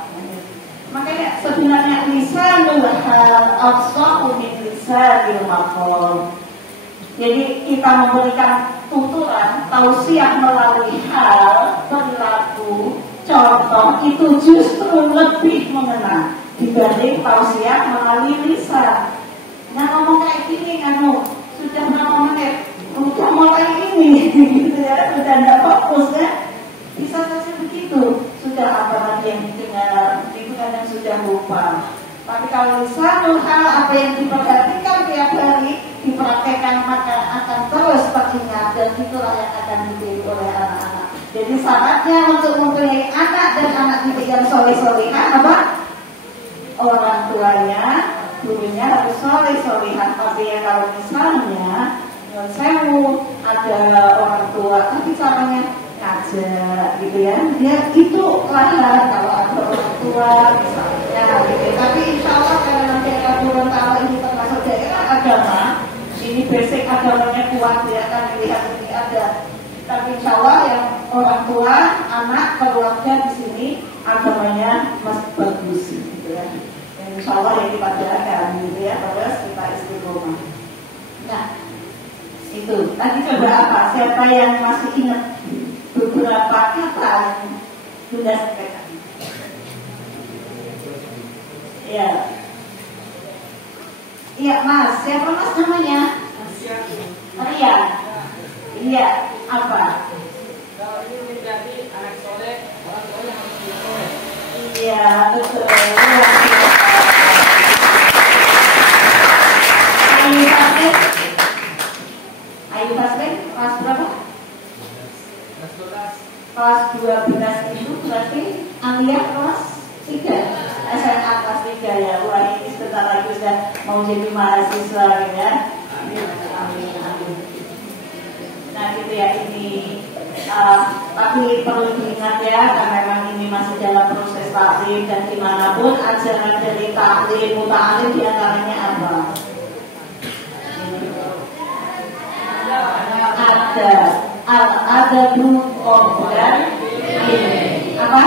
Makanya sebenarnya lisanul hal afsahu min lisanil maqal. Jadi kita memberikan tuturan, tausiah melalui hal, perilaku, contoh itu justru lebih mengena dibanding tausiah melalui lisan. Nah ngomong kayak gini kamu sudah berapa menit? Udah mulai ini, gitu ya, sudah tidak fokus ya. Bisa saja begitu. Sudah apa lagi yang didengar, itu kadang sudah lupa. Tapi kalau lisanul hal, apa yang diperhatikan tiap hari dipraktekkan, maka akan terus teringat, dan itulah yang akan dipilih oleh anak-anak. Jadi syaratnya untuk mempunyai anak dan anak didik yang soleh-solehah apa? Orang tuanya, gurunya harus soleh-solehah. Tapi ya kalau misalnya sewu ada orang tua tapi caranya ngajak gitu ya, dia itu lahir kalau ada orang tua misalnya gitu. Tapi insya Allah karena nanti akan turun, kalau ini termasuk daerah agama, ini basic agamanya kuat, dia akan melihat ini ada. Tapi insya Allah yang orang tua, anak, keluarga di sini agamanya masih bagus gitu ya. Dan insya Allah yang kita jaga gitu ya, terus kita istiqomah. Nah, itu tadi coba apa? Siapa yang masih ingat beberapa kata yang sudah sampaikan? Ya, iya Mas. Siapa Mas namanya? Rian. Iya. Apa? Kalau ini menjadi anak soleh, orang tuanya harus soleh. Iya, betul. Ayu Taslim, kelas berapa? Kelas 12 itu berarti Alia kelas 3, SMA kelas 3 ya. Wah, ini sebentar lagi sudah mau jadi mahasiswa ya. Amin. Nah gitu ya, ini tapi perlu diingat ya, karena memang ini masih dalam proses taklim, dan dimanapun ajaran dari taklim, muta'alim diantaranya apa? Ada bukan ini apa?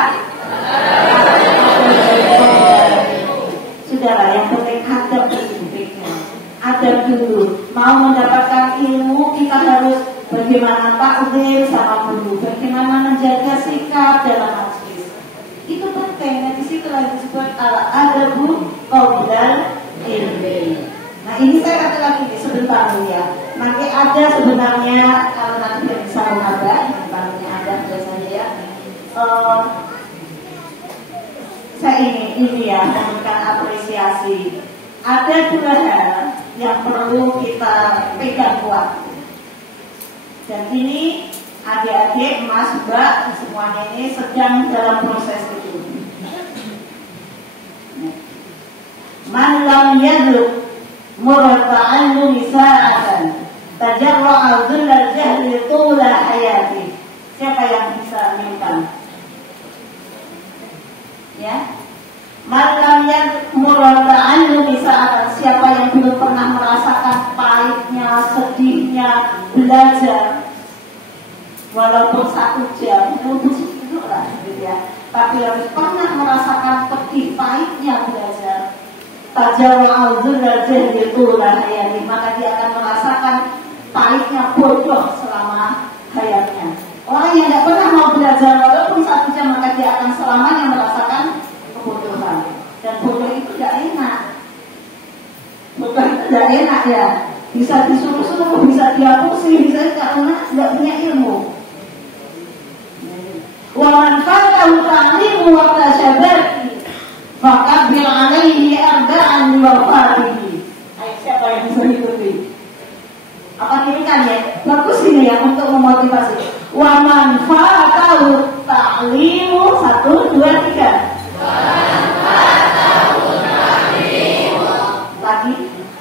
Saudara, yang penting adab pendidikannya. Adab dulu. Mau mendapatkan ilmu, kita harus bagaimana taklim sama guru, bagaimana menjaga sikap dalam majlis. Itu penting. Nah, di situ lagi disebut adabu qablal ilmi. Nah, ini saya kata lagi sebentar ya. Nanti ada sebenarnya, kalau nanti bisa ada, sebenarnya ada biasanya ya. Saya ini ya, memberikan apresiasi. Ada 2 hal yang perlu kita pegang kuat. Dan ini adik-adik, mas, mbak, semuanya ini sedang dalam proses itu. Man lam yadluk murta'annu nisa'atan tajarra'a dhullal jahli tula hayati. Siapa yang bisa minta? Ya, malam yang murta'annu nisa'atan, siapa yang belum pernah merasakan pahitnya, sedihnya belajar, walaupun 1 jam, itu lah gitu ya. Tapi harus pernah merasakan pedih pahitnya belajar. Tajarra'a dhullal jahli tula hayati, maka dia akan merasakan pahitnya bodoh selama hayatnya. Orang yang tidak pernah mau belajar walaupun 1 jam, maka dia akan selamanya merasakan kebodohan. Dan bodoh itu tidak enak. Bodoh itu tidak enak ya. Bisa disuruh-suruh, bisa dihapusi, bisa karena tidak punya ilmu. Wa man fatahu ta'limu wa tashabbati faqabil 'alaihi arba'an wa fatihi. Ayo, siapa yang bisa ikuti? Apa ini kan ya? Bagus ini ya untuk memotivasi. Wa man fatahu ta'limu 1, 2, 3. Lagi.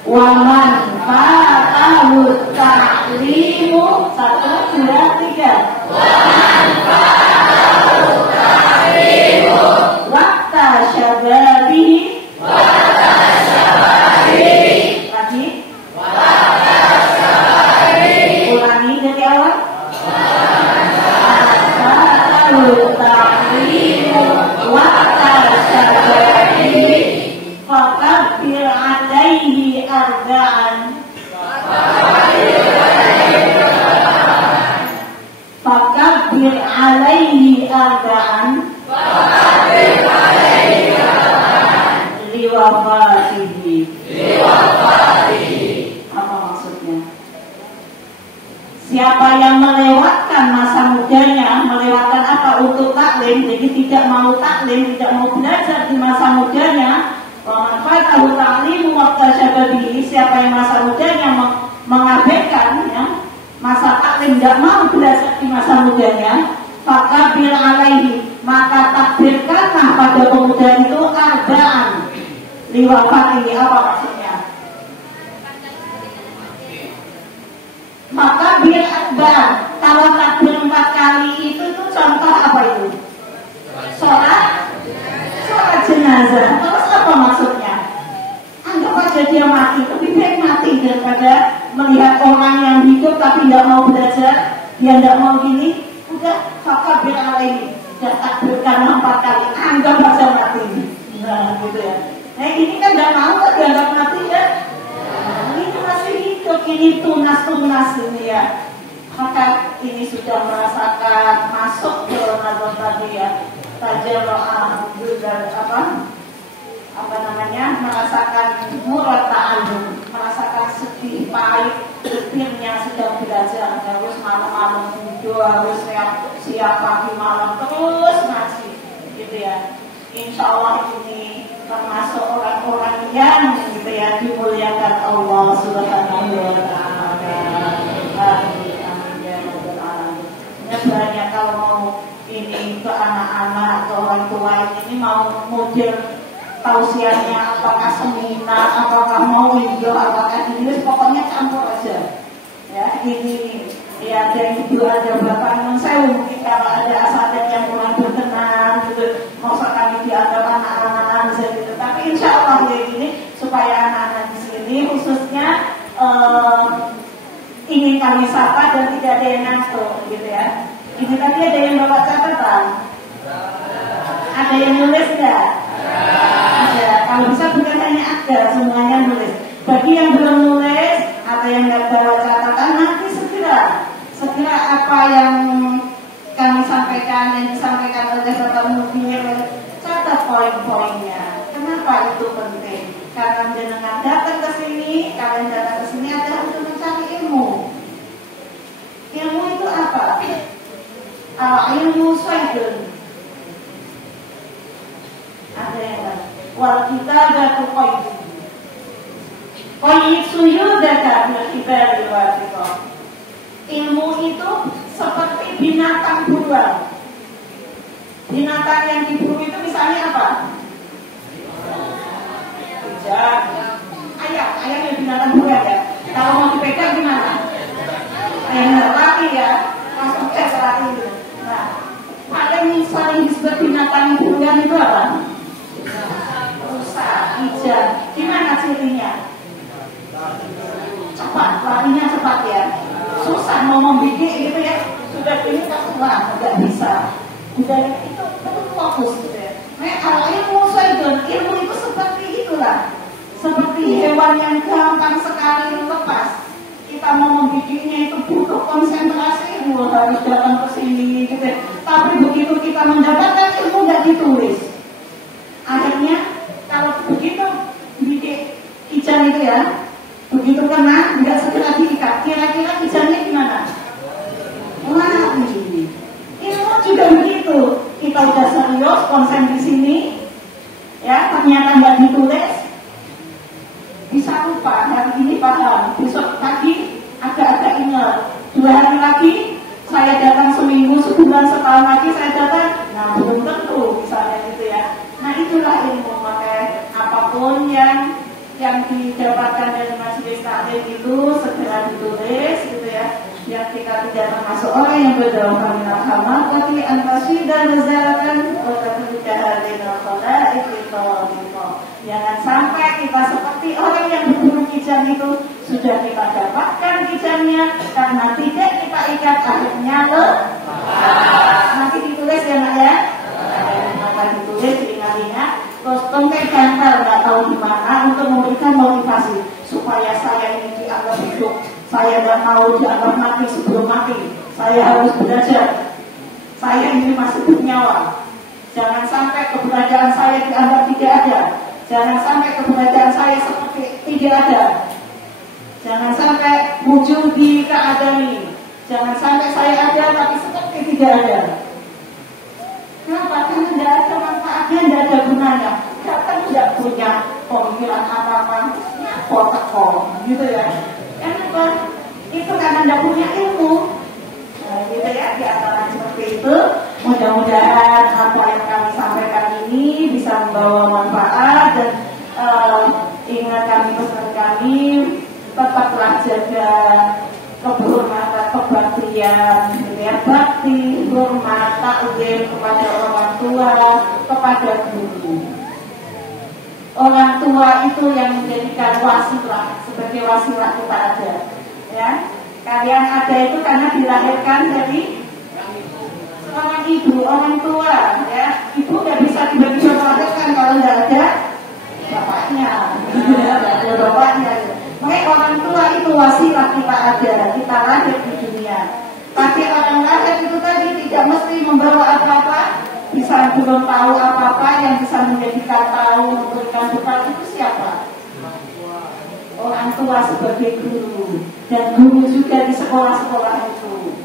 Wa man fatahu ta'limu 1, 2, 3. Waqta syababihi. Lagi. Ulangi dari awal. Fakabbir 'alaihi arba'an. Fakabbir 'alaihi arba'an. Liwafatihi. Apa maksudnya? Siapa yang melewatkan masa mudanya, melewatkan apa untuk taklim, jadi tidak mau taklim, tidak mau belajar di masa mudanya, fatahu ta'limu waqta syababi, siapa yang masa mudanya mengabaikan ya, masa taklim, tidak mau belajar di masa mudanya, fakabir alaihi, maka takbirkanlah pada pemuda itu arba'an liwafatihi. Apa maksudnya? Maka bir arba'an, kalau takbir 4 kali itu contoh apa itu? Sholat jenazah. Terus apa maksudnya? Anggap aja dia mati, lebih baik mati daripada melihat orang yang hidup tapi tidak mau belajar, dia tidak mau gini. Udah fakabir alaihi, sudah takbirkan 4 kali, anggap aja mati. Nah gitu ya. Nah ini kan tidak mau kan dianggap mati ya. Ini masih hidup, ini tunas ini ya. Maka ini sudah merasakan masuk ke nazar tadi ya. Tajarro'ah dan merasakan murad ta'allum, merasakan sedih pahit getirnya sedang belajar, harus malam-malam tidur, harus siap pagi malam terus ngaji gitu ya. Insya Allah ini termasuk orang-orang yang gitu ya dimuliakan Allah Subhanahu wa ta'ala. Amin ya rabbal alamin. Banyak kalau mau ini ke anak-anak, ke orang tua ini mau model tausiahnya, apakah seminar, apakah mau video, apakah ini, pokoknya campur aja. Ya ini ya dari video ada bapak non saya mungkin kalau ada asadat yang kurang berkenan gitu, mau sekali dianggap anak-anak gitu. Tapi insya Allah ya ini supaya anak-anak di sini khususnya ingin kami sapa dan tidak ada yang ngantuk gitu ya. Ini tadi ada yang bawa catatan? Ada yang nulis enggak? Ada. Kalau bisa bukan hanya ada, semuanya nulis. Bagi yang belum nulis atau yang nggak bawa catatan, nanti segera apa yang kami sampaikan, yang disampaikan oleh Bapak Mufir, catat poin-poinnya. Kenapa itu penting? Karena jenengan datang ke sini, kalian datang ke sini adalah untuk mencari ilmu. Ilmu itu apa? Ilmu saidun. Ada yang wal kita ada qaid. Qaid suyudaka bil ibadi wa fiqh. Ilmu itu seperti binatang buruan. Binatang yang diburu itu misalnya apa? Kucing. Ayam yang binatang buruan ya. Kalau mau dipegang gimana? Ayam laki ya, langsung laki itu. Nah, paling disebut binatang buruan itu apa? Rusa, ijan. Gimana cirinya? Cepat, larinya cepat ya. Susah mau membidik gitu ya. Sudah ini tak wah, nggak bisa. Udah itu fokus gitu ya. Nah, ilmu itu seperti itulah. Seperti hewan yang gampang sekali lepas. Kita mau membidiknya itu butuh konsentrasi, harus datang ke sini gitu. Tapi begitu kita mendapatkan ilmu nggak ditulis. Akhirnya kalau begitu bidik ijan itu ya, begitu kena nggak segera diikat. Kira-kira ijannya gimana? Lari. Ilmu juga begitu. Kita udah serius konsen di sini, ya ternyata nggak ditulis. Bisa lupa, hari ini paham, besok pagi agak-agak ingat, 2 hari lagi saya datang seminggu, sebulan, setahun lagi saya datang, nah belum tentu misalnya gitu ya. Nah itulah ilmu, maka apapun yang didapatkan dari majelis taklim itu segera ditulis gitu ya. Yang kita tidak termasuk orang yang berdoa minal hama, tapi antasi dan nezarakan atau kemudahan khola itu. Jangan sampai kita seperti orang yang berburu kijan itu, sudah kita dapatkan kijannya karena tidak kita ikat, akhirnya nanti ditulis ya nak ya. Maka ditulis ingat-ingat, terus tongkat gantar nggak tahu di mana untuk memberikan motivasi supaya saya ini dianggap hidup. Saya tidak mau dianggap mati sebelum mati. Saya harus belajar. Saya ini masih bernyawa. Jangan sampai keberadaan saya dianggap tidak ada. Jangan sampai keberadaan saya seperti tidak ada. Jangan sampai muncul di keadaan. Jangan sampai saya ada tapi seperti tidak ada. Kenapa? Karena tidak ada manfaatnya, tidak ada gunanya. Kita tidak punya pemikiran apa-apa, kotak-kotak gitu ya. Kenapa? Itu karena tidak punya ilmu. Nah, gitu ya, di antara seperti itu. Mudah-mudahan apa yang kami sampaikan ini bisa membawa manfaat dan ingat kami pesan kami, tetaplah jaga kehormatan, kebaktian, gitu ya, bakti, hormat, takzim kepada orang tua, kepada guru. Orang tua itu yang menjadikan wasilah, sebagai wasilah kita ada, ya. Kalian ada itu karena dilahirkan dari seorang ibu, orang tua, ya. Ibu nggak bisa tiba-tiba melahirkan kalau nggak ada bapaknya, nggak ada bapaknya. Makanya orang tua itu wasilah kita ada, kita lahir di dunia. Tapi orang lahir itu tadi tidak mesti membawa apa-apa, bisa belum tahu apa-apa, yang bisa menjadikan tahu, memberikan bekal itu siapa? Orang tua sebagai guru, dan guru juga di sekolah-sekolah itu.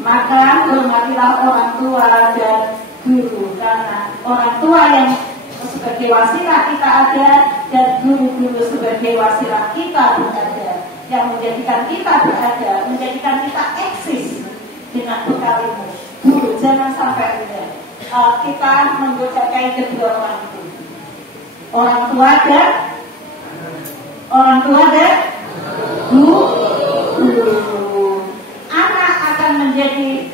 Maka hormatilah orang tua dan guru, karena orang tua yang sebagai wasilah kita ada, dan guru-guru sebagai wasilah kita berada, yang menjadikan kita berada, menjadikan kita eksis dengan bekal ilmu. Guru, jangan sampai kita menggodakai kedua orang itu. Orang tua dan guru. Anak akan menjadi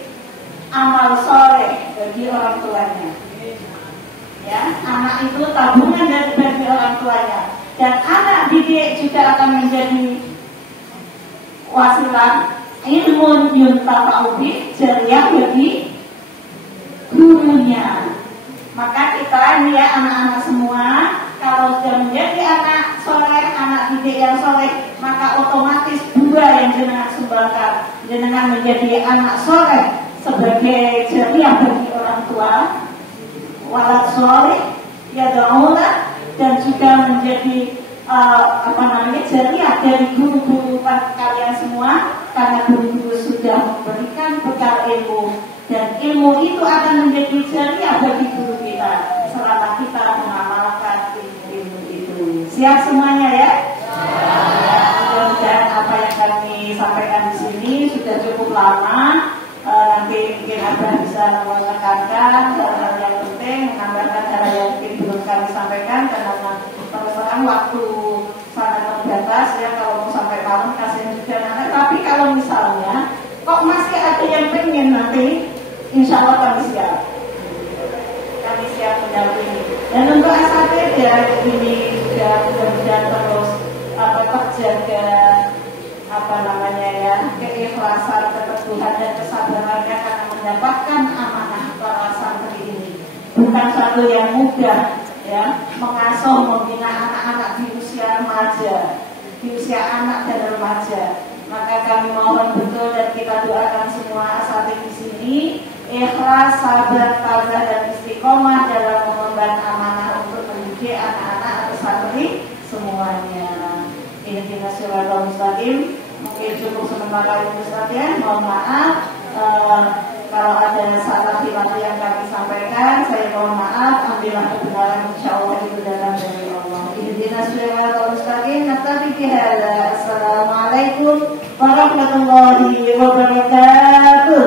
amal soleh bagi orang tuanya. Ya, anak itu tabungan bagi orang tuanya, dan anak didik juga akan menjadi wasilah ilmu yuntafa'u bih, jariah bagi gurunya. Maka kita ini ya anak-anak semua, kalau sudah menjadi anak soleh, anak didik yang soleh, maka otomatis dua yang jenengan sumbangkan, jenengan menjadi anak soleh sebagai jariah bagi orang tua, walad soleh ya da'ula, dan juga menjadi jariah dari guru-guru kalian semua, karena guru-guru sudah memberikan bekal ilmu, dan ilmu itu akan menjadi jariah bagi guru kita selama kita mengamalkan ilmu itu. Siap semuanya ya? Mudah-mudahan apa yang kami sampaikan di sini sudah cukup lama. Nanti mungkin Abah bisa menekankan hal-hal yang penting, menambahkan hal yang mungkin belum kami sampaikan, karena terus terang waktu sangat terbatas ya. Kalau mau sampai malam kasihan juga nanti. Tapi kalau misalnya kok masih ada yang pengen nanti, insya Allah kami siap mendampingi. Dan untuk asatid ya ini juga mudah-mudahan terus terjaga keikhlasan, keteguhan dan kesabarannya karena mendapatkan amanah para santri ini. Bukan satu yang mudah ya, mengasuh membina anak-anak di usia remaja, di usia anak dan remaja. Maka kami mohon betul dan kita doakan semua asatid di sini ikhlas, sabar, tabah dan istiqomah dalam mengemban amanah untuk mendidik anak-anak atau santri semuanya. Ihdinas siratal mustaqim. Mungkin cukup sementara itu saja. Mohon maaf kalau ada salah hilaf yang kami sampaikan. Saya mohon maaf. Ambillah kebenaran, insyaallah itu datang dari Allah. Ihdinas siratal mustaqim. Naktafi bihadza. Assalamualaikum warahmatullahi wabarakatuh.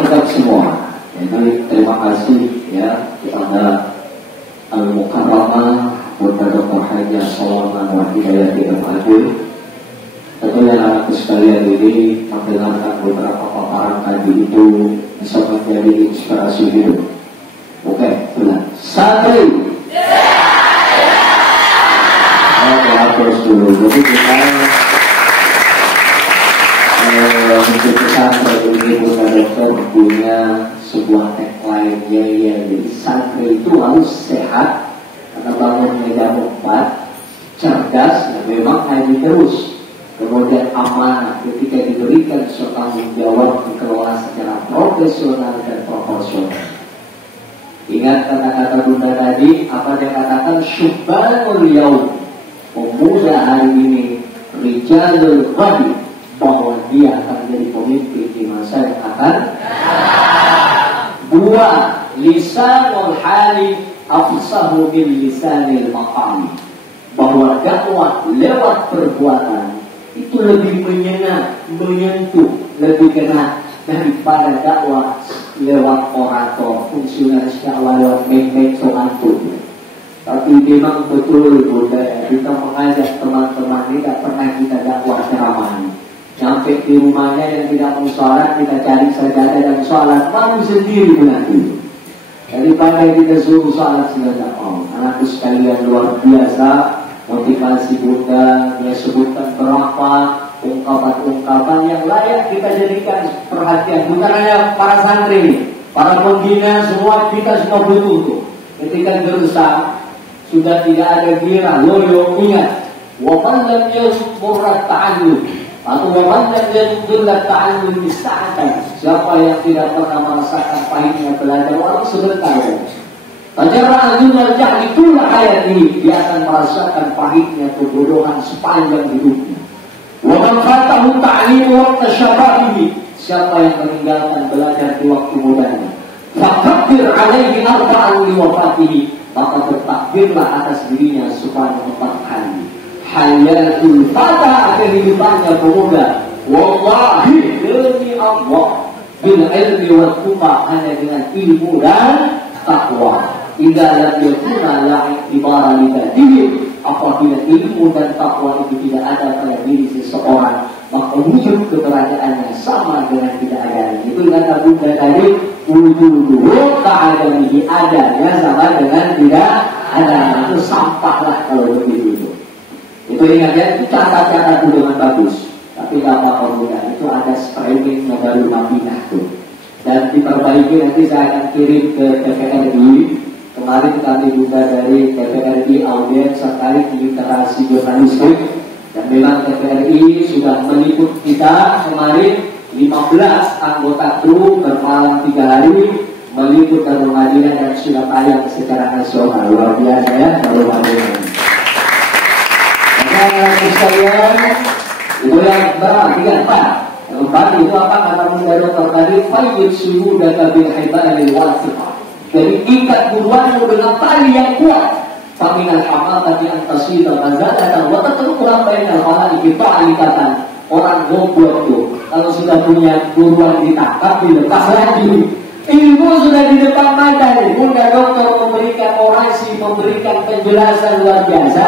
Tegak semua. Jadi terima kasih ya kepada Al-Mukarramah Bunda Dr. Haji Salman wa Hidayati Al-Adil. Tentunya anak sekalian ini mendengarkan beberapa paparan tadi itu bisa menjadi inspirasi hidup. Oke, sudah. Santri. Terus dulu. Jadi kita untuk pesantren ini Bunda Dokter punya sebuah tagline ya. Jadi santri itu harus sehat karena bangun meja 4, cerdas dan memang haji terus. Kemudian amanah ketika diberikan tanggung jawab dikelola secara profesional dan proporsional. Ingat kata-kata Bunda tadi, apa dia katakan? Syubbanul yaum, pemuda hari ini rijalul ghadi, bahwa dia akan jadi pemimpin di masa yang akan. Dua, lisanul hali afsahu min lisanil maqami, bahwa dakwah lewat perbuatan itu lebih menyentuh, lebih kena daripada dakwah lewat orator, fungsionalis dakwah lewat meme soantu. Tapi memang betul budaya kita mengajak teman-teman, tidak pernah kita dakwah ceramah. Sampai di rumahnya yang tidak mau sholat, kita cari sajadah dan sholat, malu sendiri nanti. Daripada kita suruh sholat sudah tak mau. Anakku sekalian luar biasa, motivasi Bunda, dia sebutkan berapa ungkapan-ungkapan yang layak kita jadikan perhatian. Bukan hanya para santri, para pembina, semua kita semua butuh tuh. Ketika gerusak, sudah tidak ada gira, loyo, ingat. Wa man lam yazkur ta'allum, atau memang yang juga ta'allum bisa'atan, siapa yang tidak pernah merasakan pahitnya belajar walau sebentar. Tajarra'an dunia jahli itulah ayat ini, dia akan merasakan pahitnya kebodohan sepanjang hidupnya. Wa man fatahu ta'limu waqta syababihi, siapa yang meninggalkan belajar di waktu mudanya. Fakabbir alaihi arba'an li wafatihi, maka bertakbirlah atas dirinya sebanyak 4 kali. Hayatul fata, kehidupannya pemuda, wallahi demi Allah, bil ilmi wal tuqa, hanya dengan ilmu dan takwa. Idza lam yakuna la ibara lidatihi, apabila ilmu dan takwa itu tidak ada pada diri seseorang, maka wujud keberadaannya sama dengan tidak adanya. Itu kata Bunda tadi, wujuduhu ka'adamihi, adanya sama dengan tidak ada. Itu sampahlah kalau begitu. Itu ingat ya, itu catat-catat dengan bagus. Tapi tidak apa-apa Bunda, itu ada streaming baru Mapinah tuh. Dan diperbaiki, nanti saya akan kirim ke TVRI. Kemarin kami Bunda dari TVRI audiens sekali di literasi jurnalistik. Dan memang TVRI sudah meliput kita kemarin 15 anggota kru bermalam 3 hari meliput Darul Madinah dan sudah tayang secara nasional. Luar biasa ya Darul Madinah. Sekalian, itu yang berarti yang yang keempat itu apa kata Bunda Dokter tadi, fayyid suhu data bil hibal wasiqah, jadi ikat buruanmu dengan tali yang kuat. Faminal hamadati antasida mazalatan wa tatrukuha bainal khalaiqi ta'alikatan. Orang goblok tuh kalau sudah punya buruan ditangkap dilepas lagi. Ilmu sudah di depan mata nih. Bunda Dokter memberikan orasi, memberikan penjelasan luar biasa.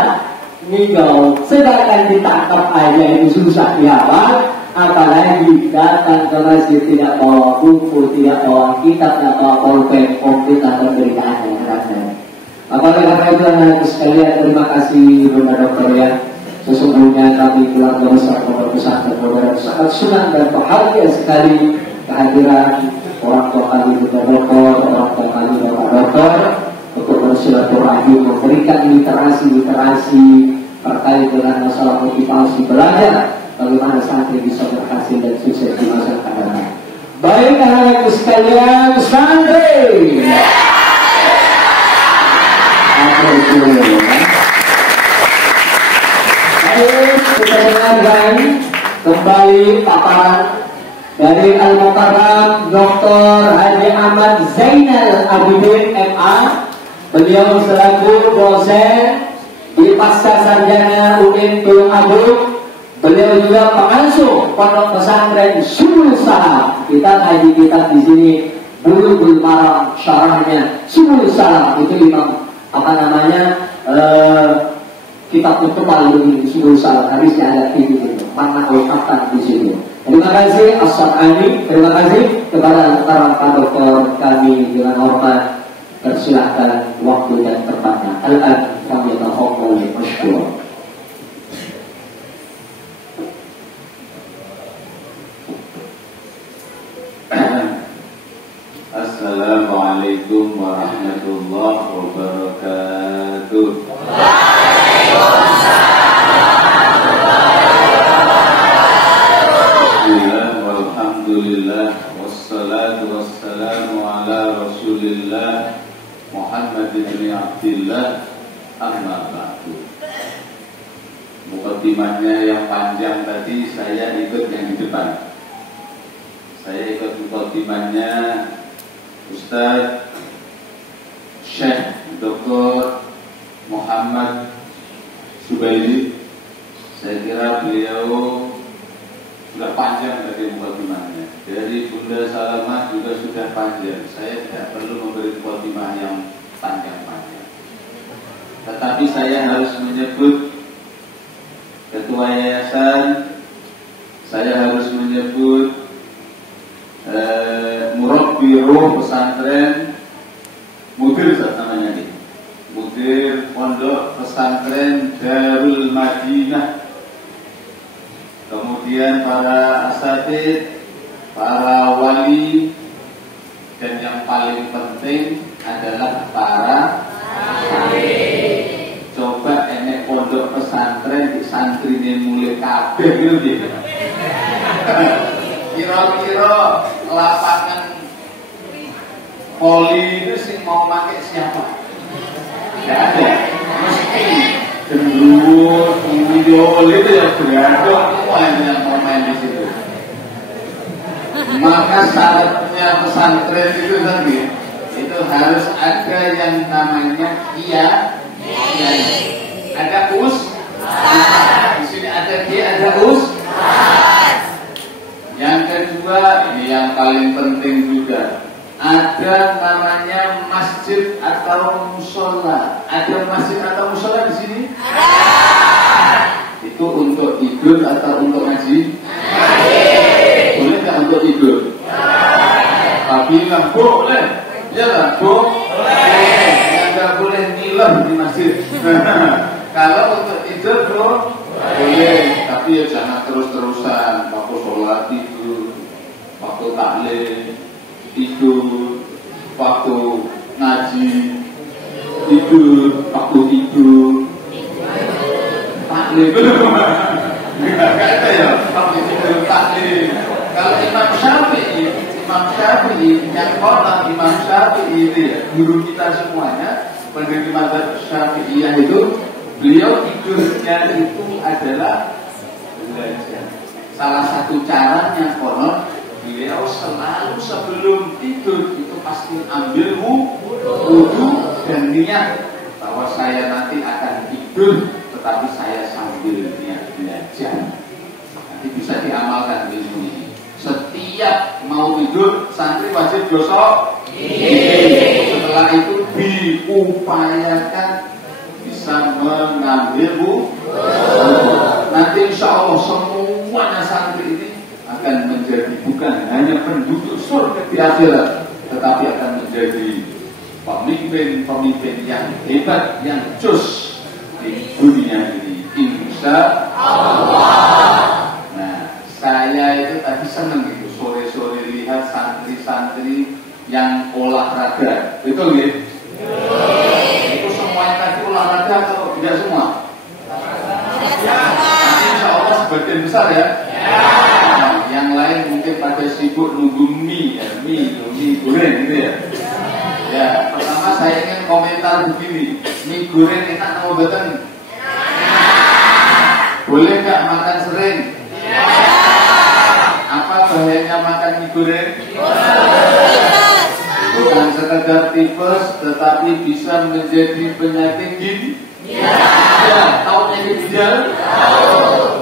Ninggal, sedangkan ditangkap aja itu susah dihafal, apalagi datang ke masjid tidak bawa buku, tidak bawa kitab, tidak bawa pulpen, komplit atau berikannya rasanya. Apakah karena itu anak sekalian, terima kasih Bunda Dokter ya. Sesungguhnya kami keluarga besar Pondok Pesantren Modern sangat senang dan bahagia sekali kehadiran orang tua kami Bunda Dokter, orang tua kami Bapak Dokter, untuk bersilaturahmi, memberikan literasi terkait dengan masalah motivasi belajar, bagaimana santri bisa berhasil dan sukses di masa akan datang. Baik anak-anakku sekalian, santri. Ayo kita dengarkan kembali paparan dari Al-Mukarram Dr. Haji Ahmad Zainal Abidin MA. Beliau selaku dosen di Pasca Sarjana UIN Tulung Agung. Beliau juga pengasuh Pondok Pesantren Subul Salam. Kita ngaji kitab di sini Bulughul Maram, syarahnya Subul Salam. Itu Imam kitab terkenal ini Subul Salam. Hadisnya ada ini, makna lengkapkan di sini. Terima kasih As-Sar'ani, terima kasih kepada Pak Dokter kami dengan hormat. Persilahkan waktu dan tempatnya. Al-an kami tafadhal masykur. Assalamualaikum warahmatullahi wabarakatuh. Alhamdulillah wassalatu wassalamu ala Rasulillah Muhammad bin Abdillah, amma ba'du. mukadimahnya yang panjang tadi, saya ikut yang di depan. Saya ikut mukadimahnya Ustaz Syekh Dr. Muhammad Subaidi. Saya kira beliau sudah panjang tadi mukadimahnya. Dari Bunda Salamah juga sudah panjang. Saya tidak perlu memberi mukadimah yang panjang-panjang. Tetapi saya harus menyebut ketua yayasan, saya harus menyebut murabbi ruh pesantren, mudir namanya nih, mudir pondok pesantren Darul Madinah. Kemudian para asatidz, para wali, dan yang paling penting adalah para coba enek pondok pesantren di santrine mulai kabeh gitu. Kira-kira lapangan poli itu sih mau pakai siapa? Tidak ada. Mesti gendruwo, tuyul itu ya berada semua yang mau main di situ. Maka syaratnya pesantren itu tadi, itu harus ada yang namanya kiai. Ada di sini ada kiai, ada Yang kedua, ini yang paling penting juga, ada namanya masjid atau musola. Ada masjid atau musola di sini? Itu untuk tidur atau untuk ngaji? Boleh nggak untuk tidur? Tapi nggak boleh. Ya nggak boleh. Nggak boleh ngiler di masjid. Kalau untuk tidur bro, boleh. Tapi ya jangan terus-terusan. Waktu sholat tidur, waktu taklim tidur, waktu ngaji tidur, waktu tidur taklim nggak ada ya waktu tidur taklim. Kalau Imam Syafi'i yang konon, Imam Syafi'i itu ya, guru kita semuanya pendiri mazhab Syafi'iyah itu, beliau tidurnya itu adalah belajar. Salah satu caranya konon, beliau selalu sebelum tidur itu pasti ambil wudu dan niat bahwa saya nanti akan tidur, tetapi saya sambil niat belajar. Nanti bisa diamalkan ilmu ini. Setiap mau tidur, santri wajib gosok gigi. Setelah itu diupayakan bisa mengambil wudu. Nanti insya Allah semuanya santri ini akan menjadi bukan hanya penduduk surga di akhirat, tetapi akan menjadi pemimpin-pemimpin yang hebat, yang jus di dunia ini, insya Allah. Nah, saya itu tadi senang itu sore-sore lihat santri-santri yang olahraga, betul nggih? Itu semuanya tadi olahraga atau tidak semua? Nanti insya Allah sebagian besar ya. Yang lain mungkin pada sibuk nunggu mie goreng gitu ya. Ya, pertama saya ingin komentar begini, mie goreng enak atau boten? Boleh nggak makan sering? Apa bahayanya makan mie goreng? Bukan sekedar tipes, tetapi bisa menjadi penyakit ginjal. Ya, tahu penyakit ginjal?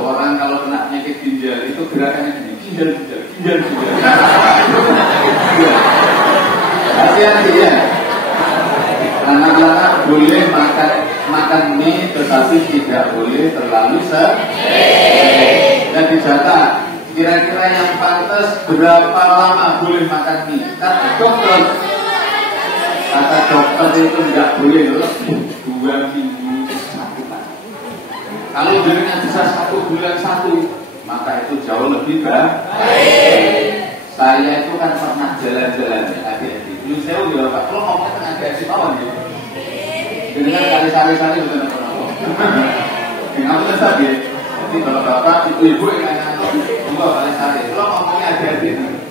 Orang kalau kena penyakit ginjal itu gerakannya gini, ginjal. Hati-hati ya. Anak-anak boleh makan mie, tetapi tidak boleh terlalu sering. Dan dicatat, kira-kira yang pantas berapa lama boleh makan mie? Kata dokter itu nggak boleh lebih 2 minggu 1 kali. Kalau jenengan bisa 1 bulan 1, maka itu jauh lebih baik. Saya itu kan pernah jalan-jalan ya, adik-adik. Dulu saya udah Pak, kalau ngomongnya tengah adik-adik mawon ya. Jenengan kali-kali bukan apa-apa. Dengan tetap ya. Jadi kalau bapak, ibu-ibu yang nanya, dua kali-kali. Kalau ngomongnya adik-adik.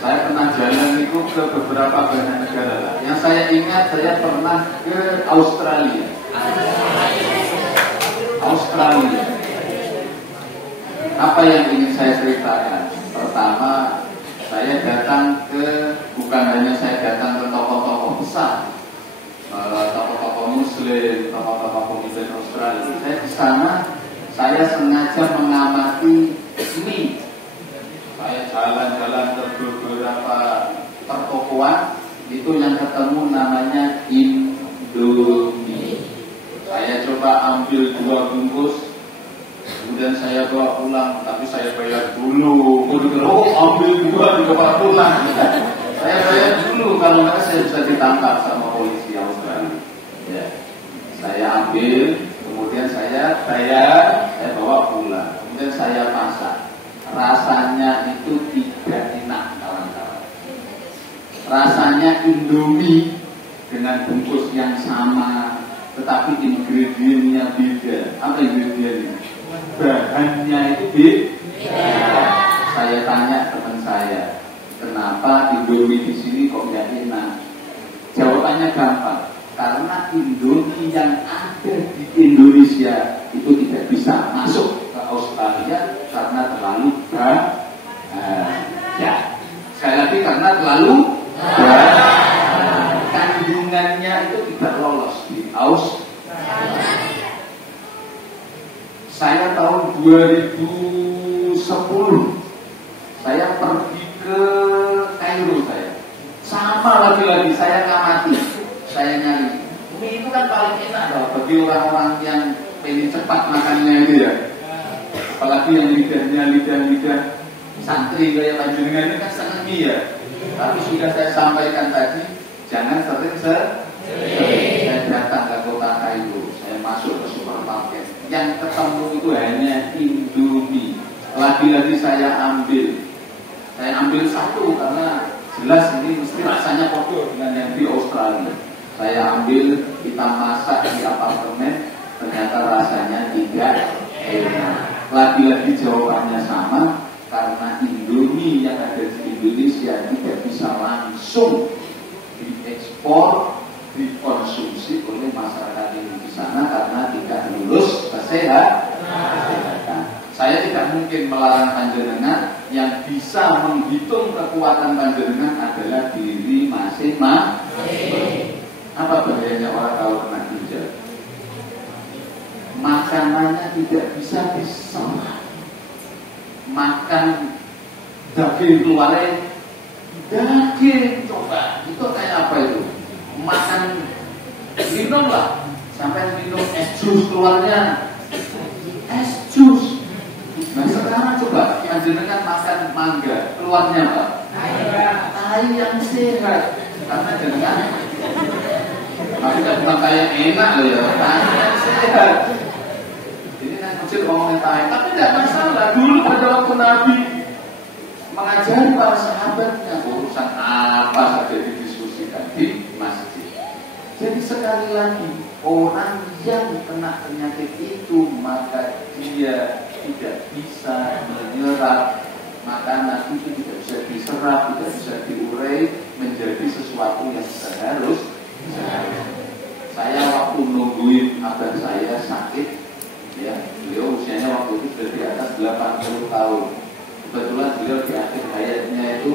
Saya pernah jalan itu ke beberapa banyak negara. Yang saya ingat, saya pernah ke Australia. Australia. Apa yang ingin saya ceritakan? Pertama, saya datang bukan hanya saya datang ke tokoh-tokoh besar, tokoh-tokoh Muslim, tokoh-tokoh pemimpin Australia. Saya di sana, saya sengaja mengamati ini. Saya jalan-jalan ke beberapa pertokoan, itu yang ketemu namanya Indomie. Saya coba ambil 2 bungkus, kemudian saya bawa pulang, tapi saya bayar dulu. Ambil 2 dibawa pulang. Saya bayar dulu, kalau nggak saya bisa ditangkap sama polisi Australia. Ya. Saya ambil, kemudian saya bayar, saya bawa pulang, kemudian saya masak. Rasanya itu tidak enak, kawan-kawan. Rasanya Indomie dengan bungkus yang sama, tetapi ingredientnya beda. Apa ingredientnya? Bahannya itu beda. Saya tanya teman saya, kenapa Indomie di sini kok nggak enak? Jawabannya gampang, karena Indomie yang ada di Indonesia itu tidak bisa masuk ke Australia karena terlalu ya. Sekali lagi, karena terlalu kandungannya itu tidak lolos di Australia. Saya tahun 2010 saya pergi ke Kairo. Saya sama lagi saya ngamati, saya nyari mie itu kan paling enak loh bagi orang-orang yang pengen cepat makannya itu ya. Apalagi yang lidah santri kayak panjenengan ini kan seneng mie ya. Tapi sudah saya sampaikan tadi, jangan sering saya datang ke kota Kairo, saya masuk ke supermarket, yang ketemu itu hanya Indomie. Lagi-lagi saya ambil 1 karena jelas ini mesti rasanya kotor dengan yang di Australia. Saya ambil, kita masak di apartemen, ternyata rasanya tidak enak. Lagi-lagi jawabannya sama, karena Indomie yang ada di Indonesia tidak bisa langsung diekspor, dikonsumsi oleh masyarakat di sana karena tidak lulus kesehatan. Saya tidak mungkin melarang panjenengan, yang bisa menghitung kekuatan panjenengan adalah diri masing-masing. Apa bahayanya orang kalau kena ginjal? Makanannya tidak bisa diserap. Makan daging keluarnya, daging coba itu kayak apa itu? Makan, minum lah, sampai minum es jus keluarnya, es jus. Nah sekarang coba panjenengan makan mangga, keluarnya apa? Air yang sehat, karena jenengan tapi kan bukan kayak enak loh ya, air yang sehat. Ini kan kecil ngomongin air, tapi tidak masalah. Dulu pada waktu Nabi mengajari para sahabatnya, urusan apa saja didiskusikan di masjid. Jadi sekali lagi, orang yang kena penyakit itu, maka dia tidak bisa menyerap makanan itu, tidak bisa diserap, tidak bisa diurai menjadi sesuatu yang seharusnya. Saya waktu nungguin abang saya sakit, ya, beliau usianya waktu itu sudah di atas 80 tahun. Kebetulan beliau di akhir hayatnya itu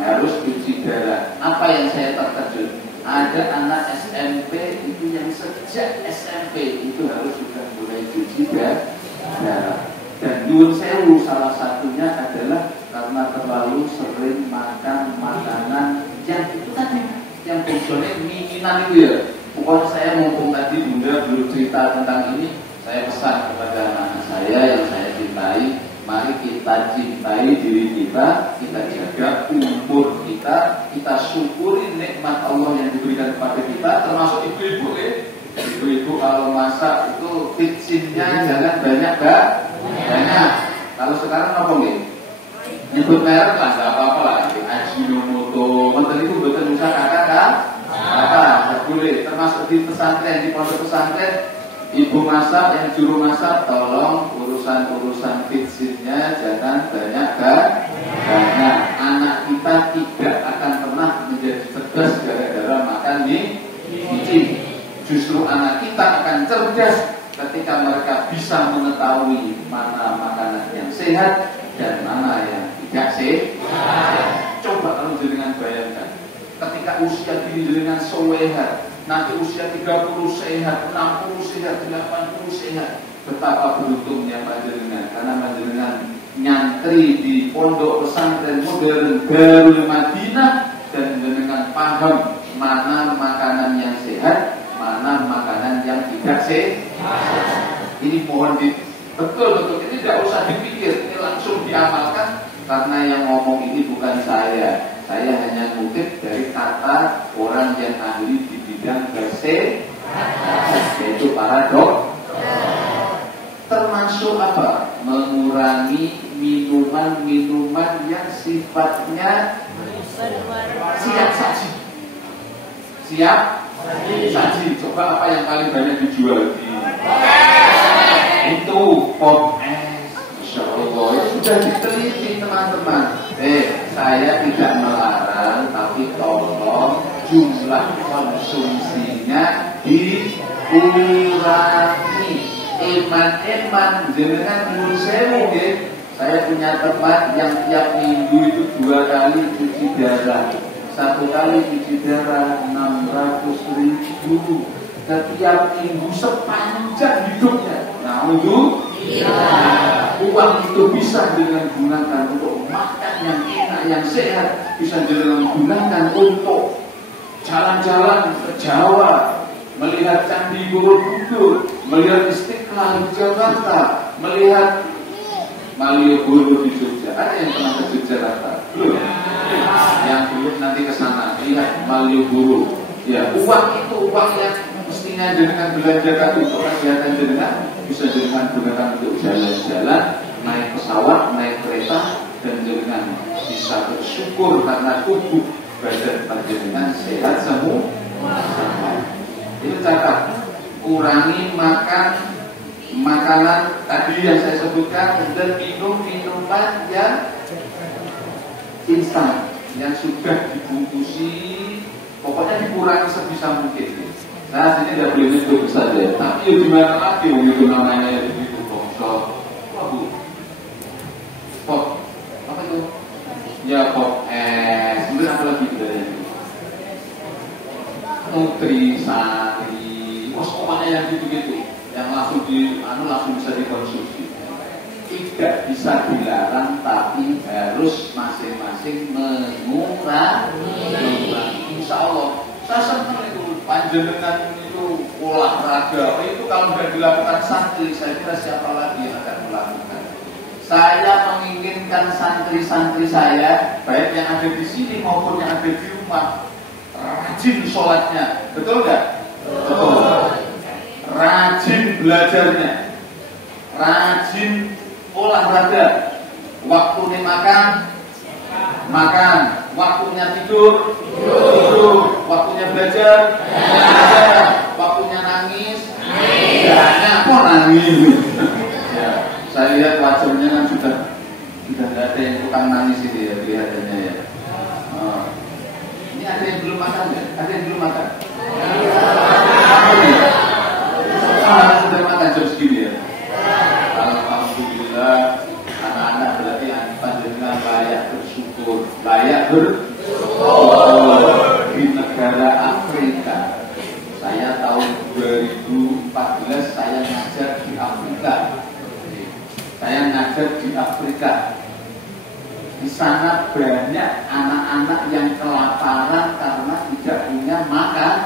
harus cuci darah. Apa yang saya terkejut? Ada anak SMP itu yang sejak SMP itu harus sudah mulai cuci darah. Dan nyuwun sewu, salah satunya adalah karena terlalu sering makan makanan yang itu tadi, yang tujuannya mie-minan itu ya. Pokoknya saya mumpung tadi Bunda belum cerita tentang ini, saya pesan kepada anak saya yang saya cintai, mari kita cintai diri kita, kita jaga umur kita, kita syukuri nikmat Allah yang diberikan kepada kita, termasuk ibu-ibu ya. Ibu-ibu kalau masak itu kitchennya jangan banyak banyak. Kalau sekarang apa nih? Nyebut merek lah, nggak apa-apa lah. Ajinomoto, menteri itu betul bisa kakak, nggak boleh. Termasuk di pesantren, di pondok pesantren, ibu masak, yang juru masak, tolong urusan kitchennya jangan banyak. Anak kita tidak akan pernah menjadi cerdas gara-gara makan mie. Justru anak kita akan cerdas ketika mereka bisa mengetahui mana makanan yang sehat dan mana yang tidak sehat. Coba kalau jenengan bayangkan, ketika usia dini jenengan solehat, nanti usia 30 sehat, 60 sehat, 80 sehat, betapa beruntungnya panjenengan, karena panjenengan nyantri di pondok pesantren modern Darul Madinah dan jenengan paham mana makanan yang sehat, mana makanan yang tidak sehat. Ini mohon betul-betul, ini tidak usah dipikir, ini langsung diamalkan, karena yang ngomong ini bukan saya hanya ngutip dari kata orang yang ahli di bidang kesehatan, yaitu para dokter. Termasuk apa? Mengurangi minuman-minuman yang sifatnya siap saji. Siap saji. Coba apa yang paling banyak dijual di itu pop es. Masya Allah, itu sudah diteliti teman-teman. Saya tidak melarang, tapi tolong jumlah konsumsinya dikurangi. Eman jenengan nyuwun sewu nggih. Saya punya teman yang tiap minggu itu 2 kali cuci darah. 1 kali cuci darah 600.000 setiap minggu sepanjang hidupnya. Nah, uang itu bisa dengan gunakan untuk makan yang enak, yang sehat, bisa dengan gunakan untuk jalan-jalan ke Jawa, melihat Candi Borobudur, melihat Istiqlal di Jakarta, melihat Malioboro di Jogja. Ada yang pernah ke Yogyakarta? Belum. Yang belum nanti ke sana, lihat Malioboro. Ya, uang itu uang yang mestinya dengan belanja untuk kesehatan jenengan bisa dengan gunakan untuk jalan-jalan, naik pesawat, naik kereta, dan jenengan bisa bersyukur karena tubuh badan panjenengan sehat semua. Itu catat, kurangi makan makanan tadi yang saya sebutkan dan minum minuman yang instan, yang sudah dibungkusi, pokoknya dikurangi sebisa mungkin. Nah, ini tidak boleh itu saja, tapi ya gimana lagi itu namanya itu bongsor, Bu, pop, apa itu? Ya pop es, kemudian apa lagi dari itu? Nutrisari, pokoknya yang gitu-gitu, yang langsung langsung bisa dikonsumsi. Tidak bisa dilarang, tapi harus masing-masing mengurangi. Insya Allah, saya senang itu panjenengan itu olahraga. Itu kalau sudah dilakukan santri, saya kira siapa lagi yang akan melakukan? Saya menginginkan santri-santri saya, baik yang ada di sini maupun yang ada di rumah, rajin sholatnya, betul nggak? Betul. Rajin belajarnya, rajin olahraga, waktunya makan, waktunya tidur, waktunya belajar, waktunya nangis, kok nangis? Ya, saya lihat wajahnya kan sudah tidak ada yang tukang nangis ini ya kelihatannya ya. Ini ada yang belum makan ya? Ada yang belum makan? Sudah makan jam segini ya? Alhamdulillah, anak-anak berarti panjenengan layak bersyukur, di negara Afrika. Saya tahun 2014 saya ngajar di Afrika. Di sana banyak anak-anak yang kelaparan karena tidak punya makan.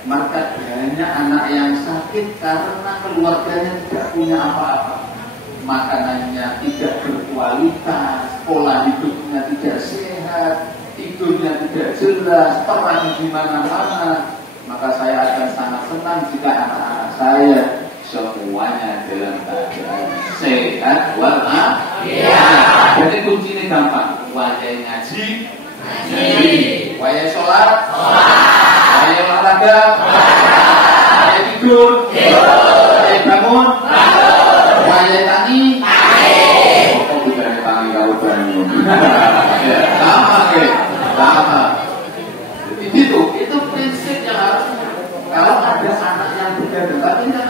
Maka banyak anak yang sakit karena keluarganya tidak punya apa-apa. Makanannya tidak berkualitas, pola hidupnya tidak sehat, tidurnya tidak jelas, perang di mana-mana. Maka saya akan sangat senang jika anak-anak saya semuanya dalam keadaan sehat walafiat. Jadi kuncinya gampang. Wajah ngaji, wajah sholat, wajah olahraga, wajah tidur, wajah bangun, wajah tani. Kok bukan tani kalau bangun? Sama. Itu prinsip yang harus. Kalau ada anak yang begadang, tapi jangan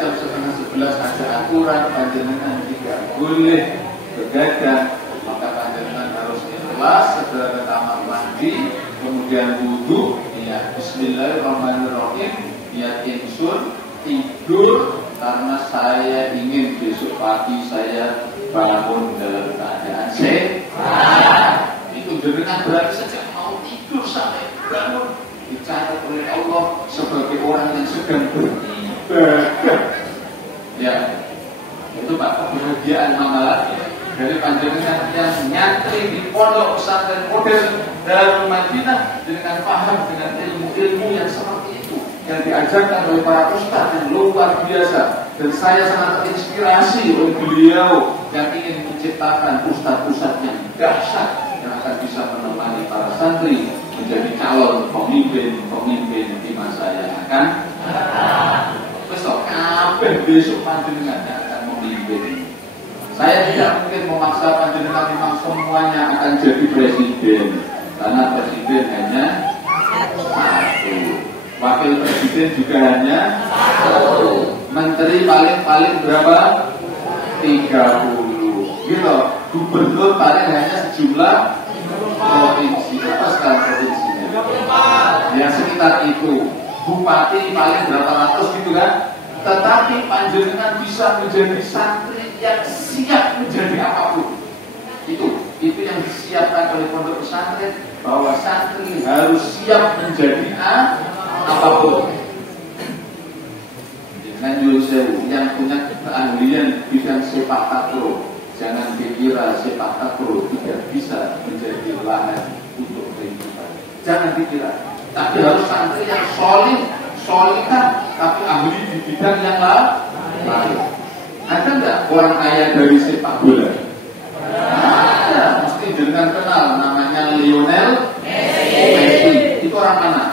jam 10:30 ada aturan panjenengan tidak boleh begadang, maka panjenengan harus ikhlas, segera ke kamar mandi, kemudian wudhu, ya Bismillahirrahmanirrahim, niat insun, tidur karena saya ingin besok pagi saya bangun dalam keadaan sehat. Itu dengan berarti sejak mau tidur sampai bangun dicatat oleh Allah sebagai orang yang sedang beribadah. Ya, itu Pak kebahagiaan mamalah dari panjenengan yang nyantri di pondok pesantren modern Darul Madinah dengan paham dengan ilmu-ilmu yang seperti itu yang diajarkan oleh para ustaz yang luar biasa, dan saya sangat terinspirasi oleh beliau yang ingin menciptakan ustaz-ustaz yang dahsyat yang akan bisa menemani para santri menjadi calon pemimpin di masa yang akan besok. Kabeh besok panjenengan yang akan memimpin. Saya tidak mungkin memaksa panjenengan memang semuanya akan jadi presiden, karena presiden hanya satu, wakil presiden juga hanya satu, menteri paling berapa? 30, gitu. Gubernur paling hanya sejumlah provinsi, apa sekarang provinsinya? Ya sekitar itu. Bupati paling berapa ratus gitu kan? Tetapi panjenengan bisa menjadi santri yang siap menjadi apapun. Itu yang disiapkan oleh pondok pesantren, bahwa santri harus siap menjadi apapun. Dengan Yusuf yang punya keahlian bidang sepak takraw, jangan dikira sepak takraw tidak bisa menjadi lahan untuk kehidupan. Jangan dikira. Tapi harus santri yang solihah, tapi ahli di bidang yang lain. Ada nggak orang kaya dari sepak bola? Ada, mesti dengan kenal, namanya Lionel Messi. Itu orang mana?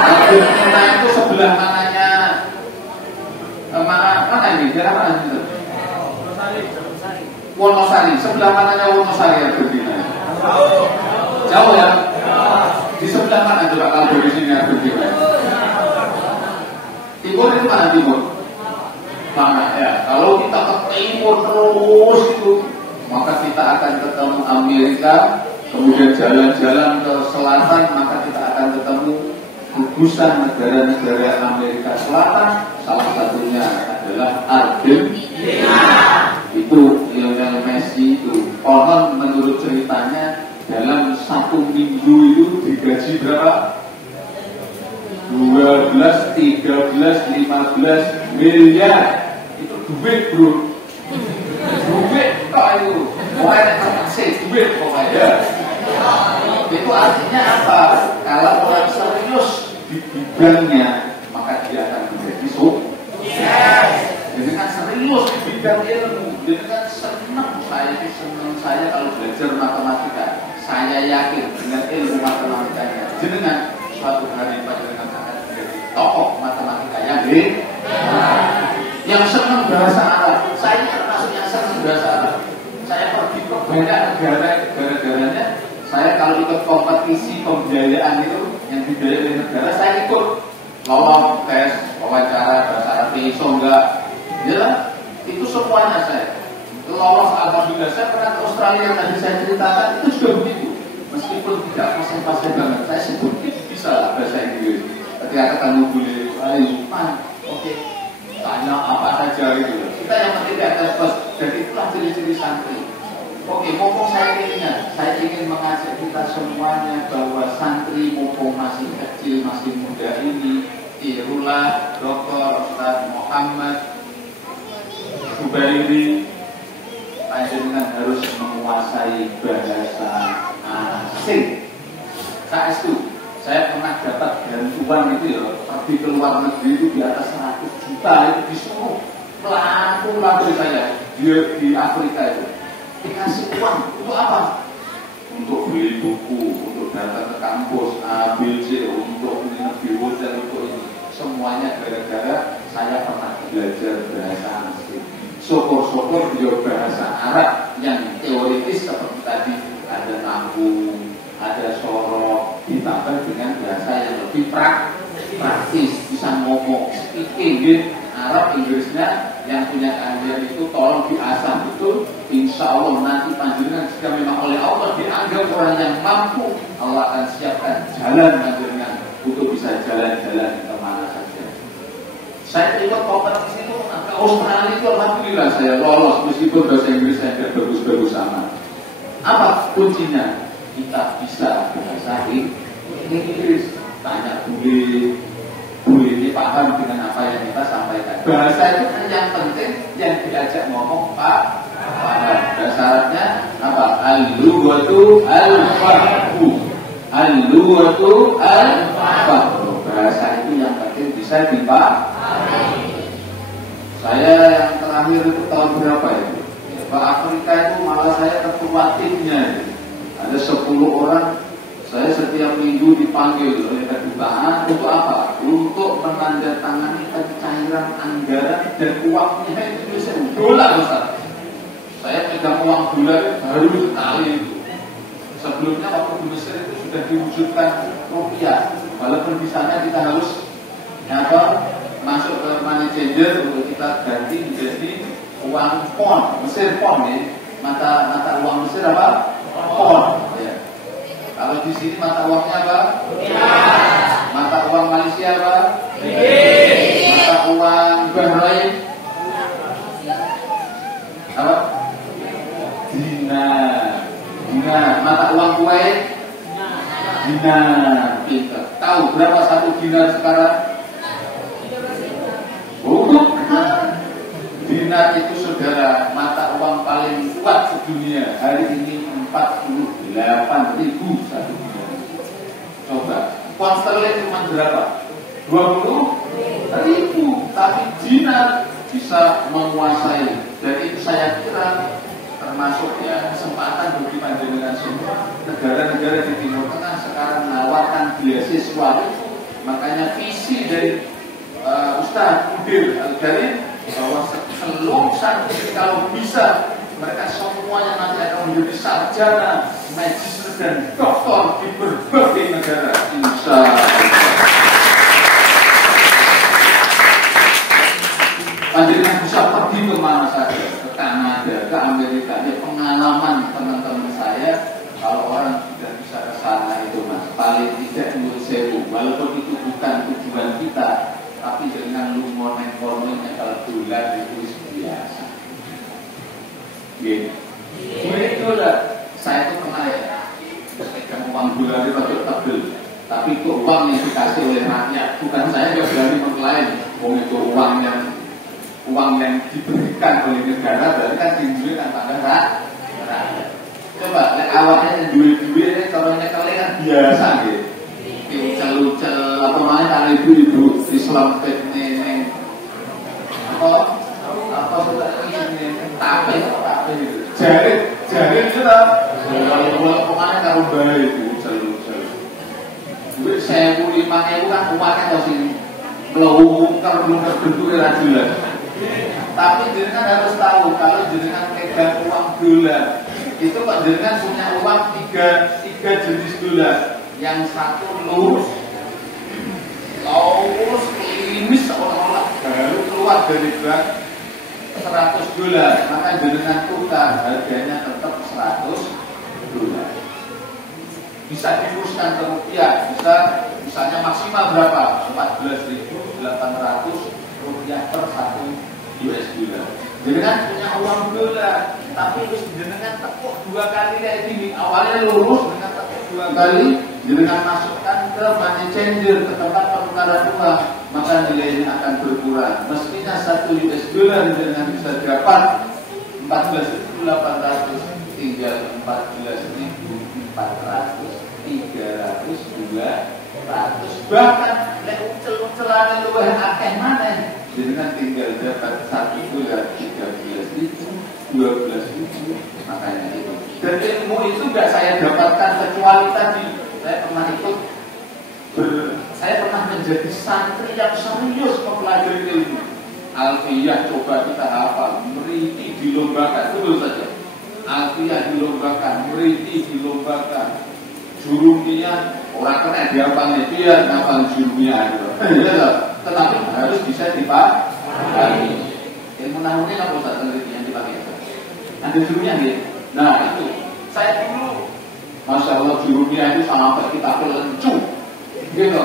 Argentina itu sebelah mananya? Mana ini? Daerah mana itu? Wonosari. Sebelah mananya Wonosari Argentina? Jauh ya? Di sebelah mana coba kalau dari sini Argentina? Timur itu mana timur? Mana ya? Kalau kita ke timur terus itu, maka kita akan ketemu Amerika, kemudian jalan-jalan ke selatan, maka kita akan ketemu gugusan negara-negara Amerika Selatan. Salah satunya adalah Argentina. Itu Lionel Messi itu. Konon menurut ceritanya dalam 1 minggu itu digaji berapa? 12, 13, 15 miliar. Itu duit bro. Duit kok itu. Pokoknya termasih duit pokoknya. Itu artinya apa? Kalau orang serius di bidangnya, maka dia akan menjadi sukses. Jadi kan serius di bidang ilmu. Jadi kan senang. Saya kalau belajar matematika, saya yakin dengan ilmu matematikanya, jenengan suatu hari panjenengan akan menjadi tokoh matematika yang yang senang bahasa Arab. Saya termasuk yang senang bahasa Arab. Saya pergi ke banyak negara, gara-garanya saya kalau ikut kompetisi pembiayaan itu yang dibiayai negara, saya ikut lolos tes wawancara bahasa Arab, iso enggak, ya itu semuanya saya lolos. Alhamdulillah. Saya pernah ke Australia yang tadi saya ceritakan, itu juga begitu. Meskipun tidak pasang-pasang banget, saya sebut bisa lah bahasa Inggris. Ketika ketemu beliau, ayo man, oke, tanya apa saja itu. Kita yang penting ada bos, dan itulah ciri-ciri santri. Oke, mumpung saya ingin mengajak kita semuanya bahwa santri mumpung masih kecil, masih muda ini, tirulah Dr. Ustaz Muhammad Zubairi. Panjenengan harus menguasai bahasa asing. Saat itu saya pernah dapat bantuan itu ya, pergi ke luar negeri itu di atas 100 juta itu disuruh pelaku saya di Afrika itu dikasih uang untuk apa? Untuk beli buku, untuk datang ke kampus ABC, untuk di hotel, untuk ini. Semuanya gara-gara saya pernah belajar bahasa asing. Syukur-syukur dia bahasa Arab yang teoritis seperti tadi, ada nahwu, ada sorok, ditambah dengan bahasa yang lebih praktis. bisa ngomong speaking Arab Inggrisnya yang punya keahlian itu tolong diasah betul. Insya Allah nanti panjenengan jika memang oleh Allah dianggap orang yang mampu, Allah akan siapkan jalan panjenengan untuk bisa jalan-jalan kemana saja. Saya ikut kompetisi itu ke Australia itu alhamdulillah saya lolos meskipun bahasa Inggris saya tidak bagus-bagus amat. Apa kuncinya? Kita bisa bahasa Inggris. Tanya boleh dipaham dengan apa yang kita sampaikan. Bahasa itu kan yang penting, yang diajak ngomong Pak. Syaratnya apa? Al-lughatu al-fahmu. Al-lughatu al-fahmu. Bahasa itu yang penting bisa dipahami. Saya yang terakhir itu tahun berapa itu? Pak Afrika itu malah saya ketua timnya. Ada 10 orang. Saya setiap minggu dipanggil oleh kedutaan untuk apa? Untuk menandatangani pencairan anggaran dan uangnya itu biasanya dolar besar. Saya pegang uang dolar baru sekali itu. Sebelumnya waktu di Mesir itu sudah diwujudkan rupiah. Walaupun di sana kita harus masuk ke money changer untuk kita ganti menjadi uang pound, Mesir pound ya. Mata uang Mesir apa? Pound. Ya. Kalau di sini mata uangnya apa? Mata uang Malaysia apa? Mata uang Bahrain apa? Dinar. Mata uang Kuwait? Dinar. Kita tahu berapa satu dinar sekarang? Dinar itu saudara mata uang paling kuat sedunia. Hari ini 48.000 satu dinar. Coba, pound sterling cuma berapa? 20.000, tapi dinar bisa menguasai. Dan itu saya kira termasuk ya kesempatan bagi panjenengan semua. Negara-negara di Timur Tengah sekarang menawarkan beasiswa itu. Makanya visi dari Ustaz Udil Al-Gharib bahwa seluruh santri kalau bisa mereka semuanya nanti akan menjadi sarjana, magister dan doktor di berbagai negara. Insya Allah. Panjenengan bisa pergi ke mana saja, ke Kanada, ke Amerika. Ya, pengalaman teman-teman saya, kalau orang sudah bisa ke sana itu mas, paling tidak menurut saya, walaupun itu bukan tujuan kita, tapi dengan lumonen-lumonennya kalau dolar itu biasa. Gini, itu lah. Saya itu pernah ya, pegang uang dolar itu tebel, tapi itu uang yang dikasih oleh rakyat. Bukan saya yang berani mengklaim, itu uang yang diberikan oleh negara, berarti kan timbulnya kan pada rakyat. Coba, awalnya yang duit-duit, caranya kalian kan biasa gitu. Ucel-ucel, apa namanya kalau ibu-ibu Islam nenek apa sudah ini tapi jari itu lah kalau kemana kalau bayi itu ucel-ucel duit 1.500 kan umatnya masih melungker bentuknya rajulan. Tapi jenengan harus tahu kalau jenengan pegang uang dolar itu kok jenengan punya uang tiga jenis dolar. Yang satu lurus klimis seolah-olah baru keluar dari bank $100, maka jenengan tukar harganya tetap $100. Bisa dihapuskan ke rupiah, bisa misalnya maksimal berapa? 14.800 rupiah per $1. Jenengan punya uang dolar, tapi terus jenengan tekuk 2 kali kayak gini. Awalnya lurus, dengan tekuk 2 kali, jenengan masukkan ke money changer, ke tempat penukaran uang, maka nilainya akan berkurang. Mestinya $1 jenengan bisa dapat 14.800, tinggal 14.400, 300, 200, bahkan ucel-ucelan luwih akeh maneh. Jenengan tinggal dapat $1, 13.000, 12.000, makanya itu. Dan ilmu itu nggak saya dapatkan kecuali tadi saya pernah menjadi santri yang serius mempelajari ilmu. Alfiyah coba kita hafal, meriti dilombakan, betul saja. Alfiyah dilombakan, meriti dilombakan. Jurumiyah orang kena dihafalnya dia hafal jurumiyah gitu. tetapi harus bisa dipahami. Ilmu nahu ini apa Ustaz yang dipakai? Ada jurunya gitu. Nah itu saya dulu, masya Allah jurunya itu sampai kita kelencu, gitu.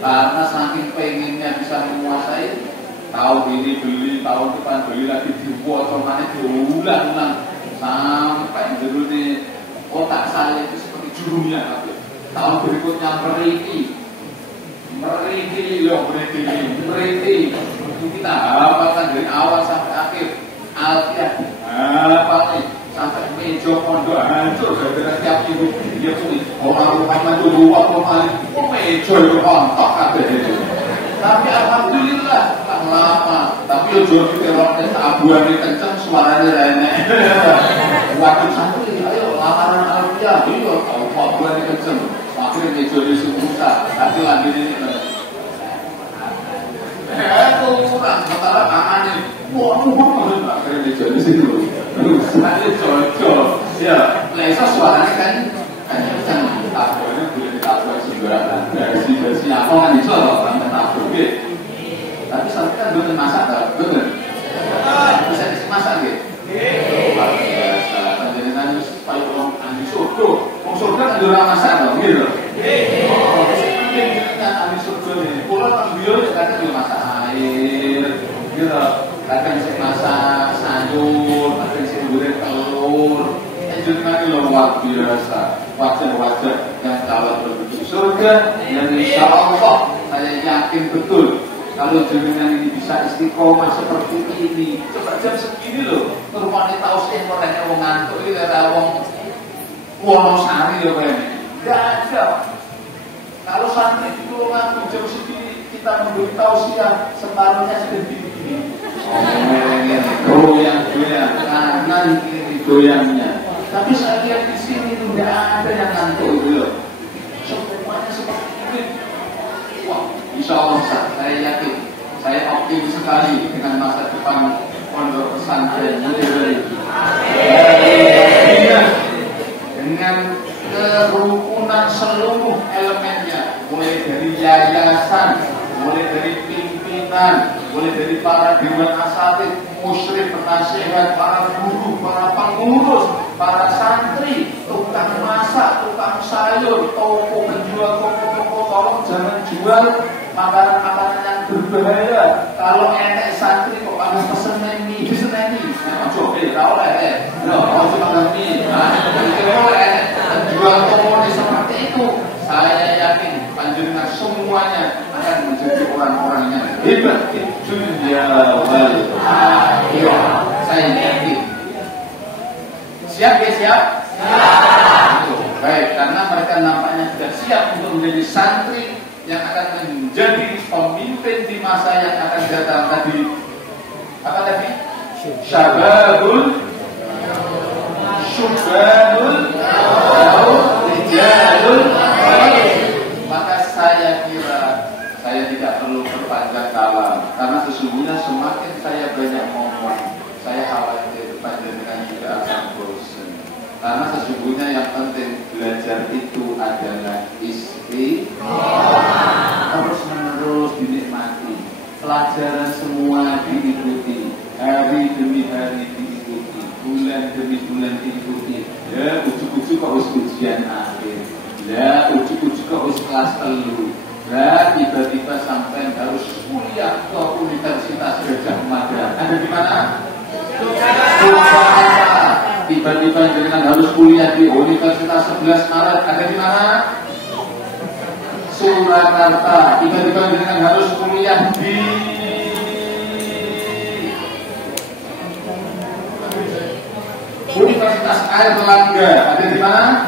Karena saking pengennya bisa menguasai, tahu ini beli, tahu depan beli lagi dibuat, orangnya diulang-ulang sampai dulu di otak saya itu seperti jurunya. Tahun berikutnya meriti. Kita hafalkan dari awal sampai akhir. Alfiah hafal sampai meja pondok hancur gara-gara tiap minggu dia tulis orang Muhammad dulu meja itu kontok kabeh itu. Tapi alhamdulillah lama. Tapi yo jujur teroknya abuane kenceng suaranya enak. Waktu santri ayo lamaran Alfiah yo abuane kenceng. Akhirnya meja itu susah. Tapi lagi ini kurang, sementara tangannya akhirnya dijadi situ saya cocok ya, lesa suaranya kan tabuannya boleh ditabuan sembarangan versi apa kan dicolok kan tabuan tapi sampai kan belum masak betul bisa dimasak gitu luar biasa penjelasan supaya orang andi surga kan juga masak gitu ahli surga nih, pulau kan beliau kadang juga masak air, gitu. Kadang saya masak sayur, kadang saya goreng telur. Jadi luar biasa, wajar-wajar yang calon menuju surga. Dan insya Allah saya yakin betul kalau jenengan ini bisa istiqomah seperti ini. Coba jam segini loh, rumahnya tahu sih orangnya mau ngantuk, ini ada orang Wonosari loh kayaknya. Gak ada. Kalau santri di Tulungagung jam segini kita memberi tausiah separuhnya sudah begini. Goyang, kanan kiri goyangnya. Tapi saya lihat di sini itu tidak ada yang ngantuk itu loh. Semuanya seperti ini. Wah, insya Allah saya yakin, saya optimis sekali dengan masa depan pondok pesantren ini. Dengan kerukunan seluruh elemennya, mulai dari yayasan, mulai dari pimpinan, mulai dari para dewan asatidz, musyrif, penasihat, para guru, para pengurus, para santri, tukang masak, tukang sayur, toko penjual, toko-toko, tolong jangan jual makanan-makanan yang berbahaya. Kalau enek santri kok pada pesen mie, diseneni, coba tahu lah kalau cuma mie, kalau enek penjual toko seperti itu, saya yakin panjenengan semuanya akan menjadi orang-orang yang hebat di dunia wal akhirah. Saya yakin. Siap ya, siap? Baik, karena mereka nampaknya sudah siap untuk menjadi santri yang akan menjadi pemimpin di masa yang akan datang tadi. Apa tadi? Syababul rijalul. Maka saya kira saya tidak perlu berpanjang kalam, karena sesungguhnya semakin saya banyak ngomong, saya khawatir panjenengan juga akan bosan. Karena sesungguhnya yang penting belajar itu adalah terus menerus dinikmati. Pelajaran semua diikuti, hari demi hari diikuti, bulan demi bulan diikuti. Ya ujuk-ujuk kok ujian akhir, ya ujuk-ujuk kok kelas telu. Nah, tiba-tiba sampai harus kuliah ke Universitas Gadjah Mada. Ada di mana? Tiba-tiba jenengan harus kuliah di Universitas 11 Maret. Ada di mana? Surakarta. Tiba-tiba jenengan harus kuliah di Universitas Airlangga. Ada di mana?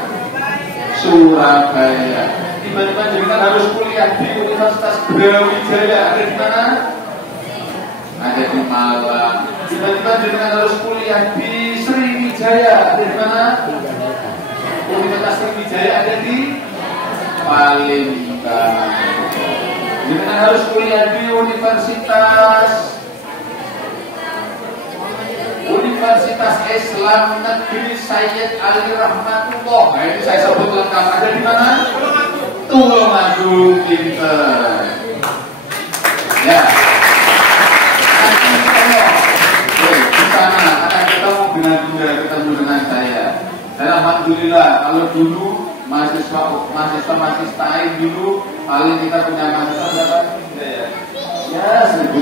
Surabaya. Tiba-tiba jenengan harus kuliah di Universitas Brawijaya. Ada di mana? Ada di Malang. Tiba-tiba jenengan harus kuliah di Sriwijaya. Ada di mana? Universitas Sriwijaya ada di Palembang. Jenengan harus kuliah di Universitas Islam Negeri Sayyid Ali Rahmatullah. Nah, ini saya sebut lengkap. Ada di mana? Tulungagung, pinter. Ya. Di sana akan ketemu dengan Bunda, ketemu dengan saya. Dan alhamdulillah kalau dulu mahasiswa dulu paling kita punya mahasiswa berapa? Ya 1.500,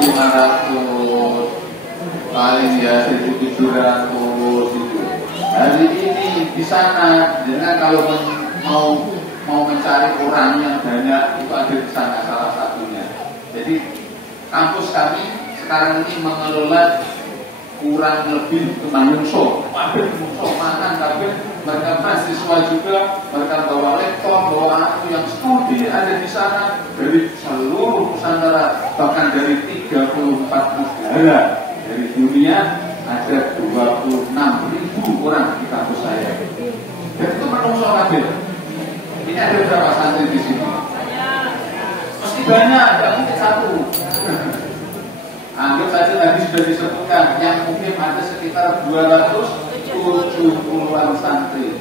paling ya 1.700 gitu. Hari ini di sana, dengan kalau mau mencari orang yang banyak itu ada di sana salah satunya. Jadi kampus kami sekarang ini mengelola kurang lebih menungso, makan, tapi mereka mahasiswa juga, mereka bawa laptop, bawa anak yang studi ada di sana dari seluruh Nusantara, bahkan dari 34 negara dari dunia, ada 26.000 orang di kampus saya. Dan itu menungso kabeh. Ini ada berapa santri di sini? Mesti banyak, tidak mungkin satu. Anggap saja tadi sudah disebutkan yang mungkin ada sekitar 270-an santri.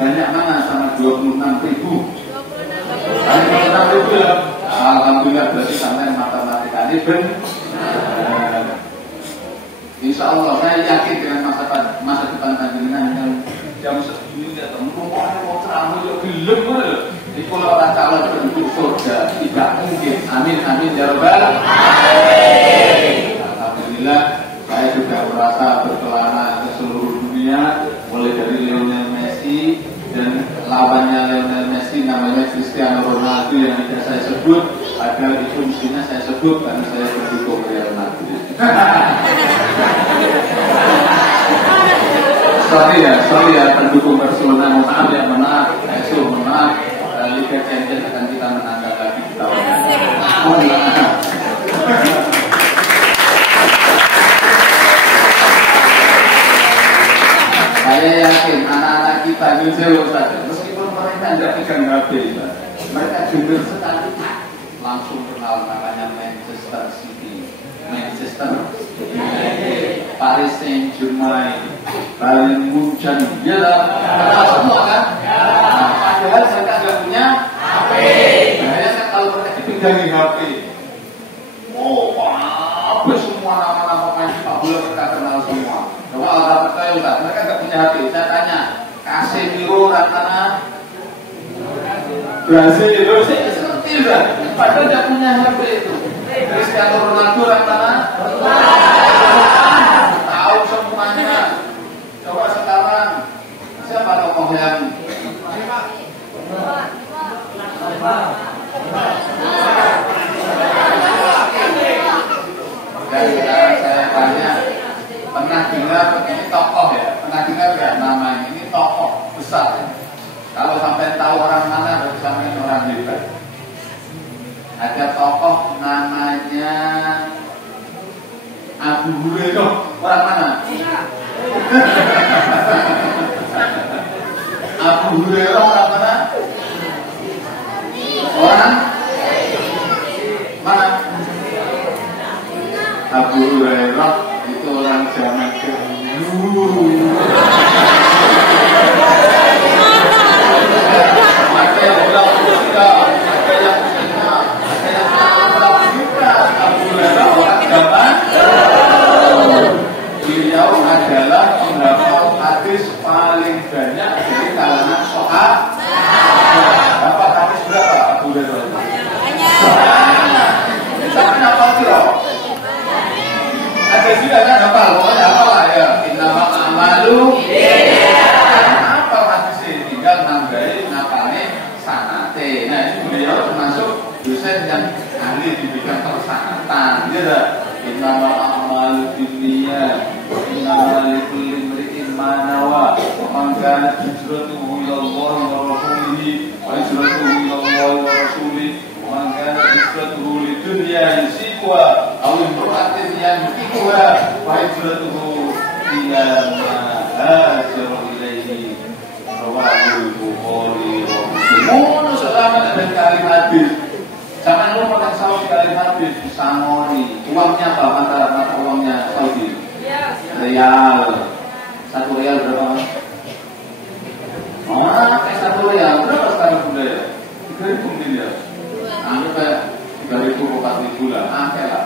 Banyak mana sama 26.000? Banyak 26.000 ya. Alhamdulillah berarti sampai matematika ini benar. Insya Allah saya yakin dengan masa depan panjenengan yang jam segini ya teman-teman mau ceramah ya gelem bener. Di kalau orang calon penduduk surga tidak mungkin. Amin amin ya rabbal alamin. Alhamdulillah saya juga merasa berkelana ke seluruh dunia, mulai dari Lionel Messi dan lawannya Lionel Messi namanya Cristiano Ronaldo yang tidak saya sebut, padahal itu mestinya saya sebut karena saya pendukung Real Madrid. sorry ya pendukung Barcelona, maaf ya, maaf, Liga Champions akan kita menangkan lagi di tahun ini. Saya yakin anak-anak kita ini jauh saja, meskipun mereka tidak pegang HP, mereka jujur sekali langsung kenal namanya Manchester City, Manchester United, Paris Saint-Germain, Bayern Munchen, ya kenal semua kan? Padahal mereka nggak punya HP. Saya kan kalau mereka dipegangi HP, apa semua nama-nama pemain sepak bola mereka kenal semua. Coba orang percaya tak? Mereka nggak punya HP. Saya tanya, Casemiro Ratana Brazil, saya seperti kan? Padahal nggak punya HP itu. Cristiano Ronaldo Ratana tahu semuanya. Coba sekarang siapa tokoh yang dan sekarang saya tanya, pernah dengar ini tokoh ya? Pernah dengar nggak namanya? Ini tokoh besar ya? Kalau sampai tahu orang mana, berarti sampai orang hebat. Ada tokoh namanya Abu Hurairah, orang mana? Abu Hurairah orang mana? Orang mana? Abu Hurairah itu orang zaman dahulu. Ada yang bilang juga, ada yang Cina, ada yang bilang juga. Abu Hurairah orang zaman dahulu. Beliau adalah penghafal hadis paling banyak dari kalangan sahabat. Dapat hadis berapa Abu Hurairah? Banyak. Sampai apa kira? Ada juga kan hafal, pokoknya hafal lah ya. Innama a'malu apa hadis tinggal nambahin napane sanate. Nah ini beliau termasuk dosen yang ahli di bidang persanatan. Iya dah. Innama a'malu binniyat, innama likulli imri'in ma nawa. Man kana hijratuhu ila Allah wa rasulihi wa hijratuhu ila Allah wa rasulihi. Man kana hijratuhu lidunya yusibuha aw imra'atin yankihuha wa hijratuhu ila ma hajara ilaihi. Rawahu Bukhari wa Muslim. Selama ada kalimat hadis, jangan lupa yang Saudi kalimat hadis disangoni. Uangnya apa? Mata uangnya Saudi? Rial. 1 rial berapa? Oh, 1 rial berapa sekarang Bunda ya? 3.000 miliar. Anggap kayak 3.000 ke 4.000 lah, angka lah.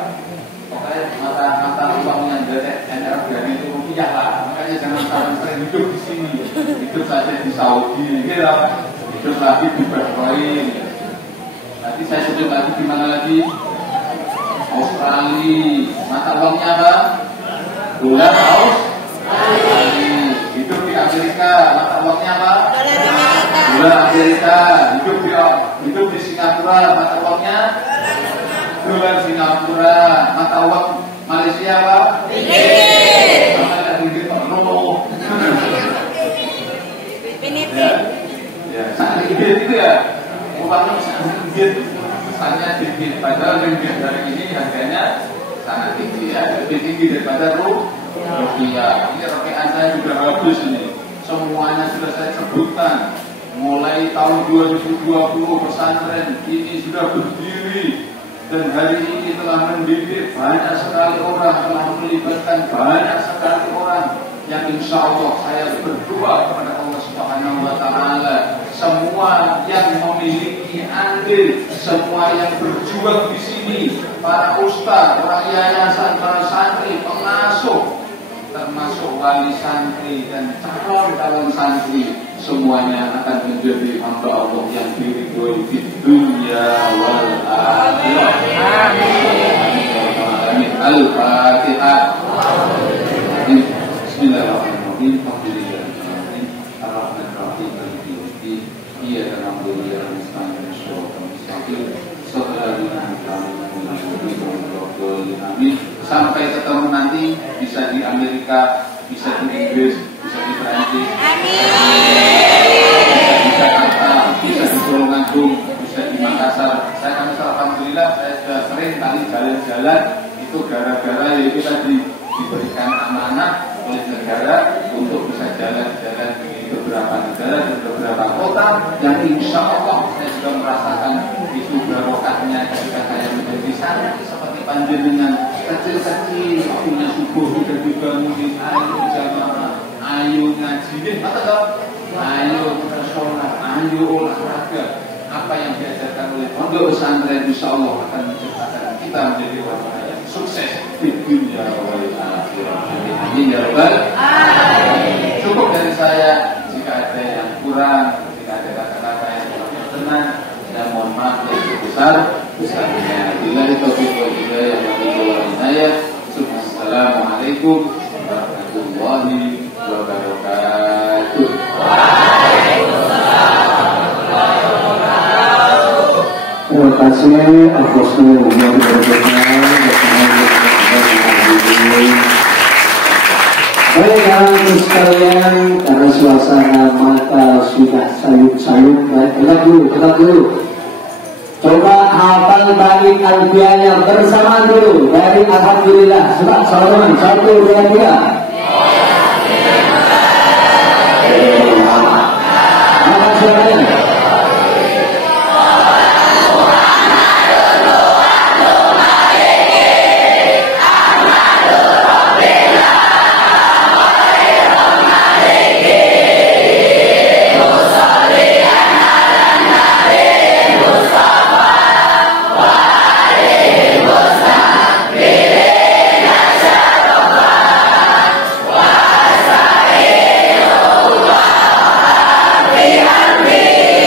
hidup di sini, hidup saja di Saudi, gitu. Hidup lagi di Bahrain. Nanti saya sebut lagi di mana lagi? Australia. Mata uangnya apa? Dolar Australia. Hidup di Amerika. Mata uangnya apa? Dolar Amerika. Hidup di Singapura. Mata uangnya dolar Singapura. Mata uang Malaysia apa? Ringgit. Sama ada ringgit Pak Romo. Ya, sangat ringgit itu ya. Uangnya sangat ringgit. Misalnya ringgit, padahal ringgit hari ini harganya sangat tinggi ya, lebih tinggi daripada rupiah. Ini rokean saya juga bagus ini. Semuanya sudah saya sebutkan. Mulai tahun 2020 pesantren ini sudah berdiri dan hari ini telah mendidik banyak sekali orang, telah melibatkan banyak sekali orang yang insya Allah saya berdoa kepada Allah Subhanahu Wa Taala. Semua yang memiliki andil, semua yang berjuang di sini, para ustaz, para yayasan, para santri, pengasuh, termasuk wali santri dan calon santri, semuanya akan menjadi hamba Allah yang diridhoi di dunia wal akhirah. Amin. Al-Fatihah. Bismillahirrahmanirrahim. Sampai ketemu nanti, bisa di Amerika, bisa di Inggris, bisa di Prancis, bisa di Jakarta, bisa di Tulungagung, bisa di Makassar. Saya alhamdulillah saya sudah sering kali jalan-jalan itu gara-gara yaitu tadi diberikan amanah oleh negara untuk bisa jalan-jalan di beberapa negara dan beberapa kota, dan insya Allah saya sudah merasakan itu barokahnya ketika saya menjadi santri seperti panjenengan kecil-kecil, waktunya subuh sudah dibangunin, ayo jamaah, ayo ngaji, ayo kita sholat, ayo olahraga. Apa yang diajarkan oleh pondok pesantren insya Allah akan menciptakan kita menjadi orang yang sukses di dunia wal akhirah. Amin ya rabbal alamin. Cukup dari saya. Jika ada yang kurang, jika ada kata-kata yang kurang berkenan, saya mohon maaf yang sebesar-besarnya. Billahi taufiq wal hidayah wal hidayah. Assalamualaikum warahmatullahi wabarakatuh. Terima kasih atas seluruh yang baik anak sekalian, karena suasana mata sudah sayup-sayup, tegak dulu. Coba hafal balik alfiahnya bersama dulu dari alhamdulillah. Sebab salaman 1, 2, 3. Maka suaranya. Amin.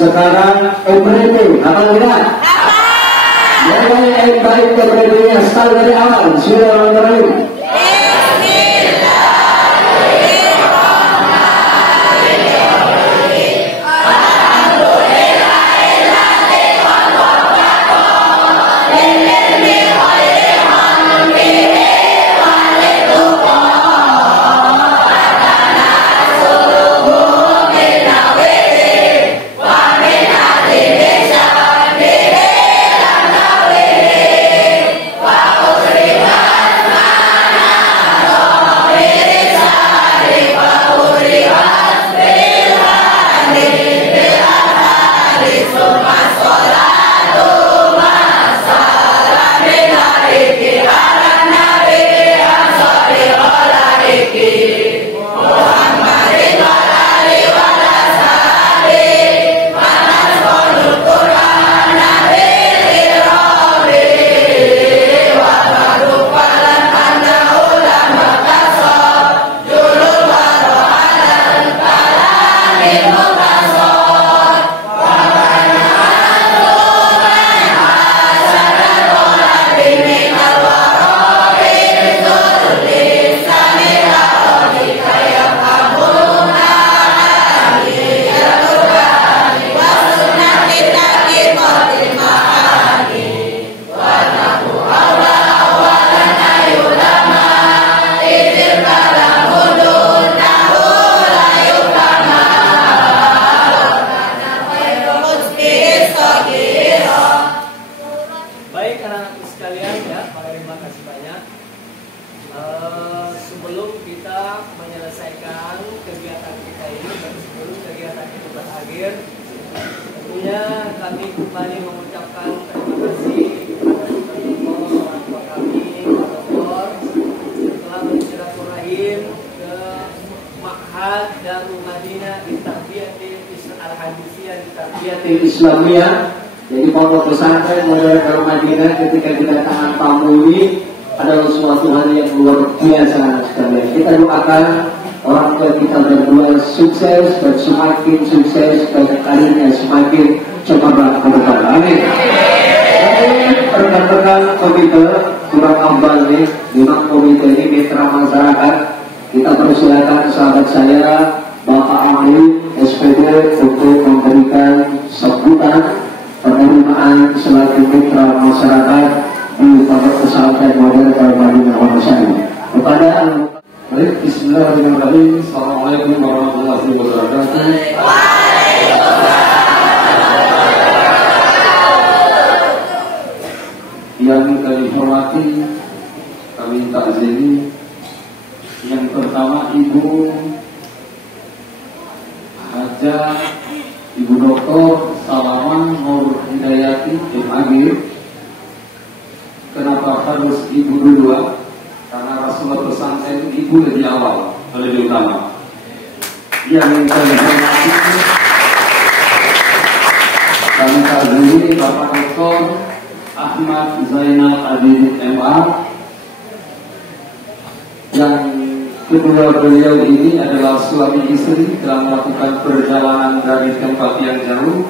Sekarang MBD, apa tidak? Mulai yang baik MBD-nya start dari awal, sudah mulai. Sebelum kita menyelesaikan kegiatan kita ini dan sebelum kegiatan itu berakhir, tentunya kami kembali mengucapkan terima kasih kepada orang tua kami, Dr. telah bersilaturahim ke Ma'had Darul Madinah Tarbiyatil Al-Hadisiyah Tarbiyatil Islamiyah. Jadi pondok pesantren Darul Madinah ketika kedatangan tamu ini adalah suatu hal yang luar biasa sekali. Kita doakan orang tua kita berdua sukses dan semakin sukses dan karirnya semakin cemerlang ke depan. Amin. Rekan-rekan komite kurang ambal nih, lima komite ini mitra masyarakat. Kita persilakan sahabat saya Bapak Amri SPD untuk memberikan sambutan penerimaan selaku mitra masyarakat di pondok pesantren modern Darul Madinah Wamasari. Kepada baik, bismillahirrahmanirrahim. Assalamualaikum warahmatullahi wabarakatuh. Yang kami hormati, kami takzimi. Yang pertama Ibu Haja, Ibu Dr. Salaman Nur Hidayati MAG. Kenapa harus ibu dulu? Karena Rasulullah pesantren ibu lebih awal, lebih utama. Yang kami hormati, kami takzimi Bapak Dr. Ahmad Zainal Abidin MA. Yang kedua beliau ini adalah suami istri dalam melakukan perjalanan dari tempat yang jauh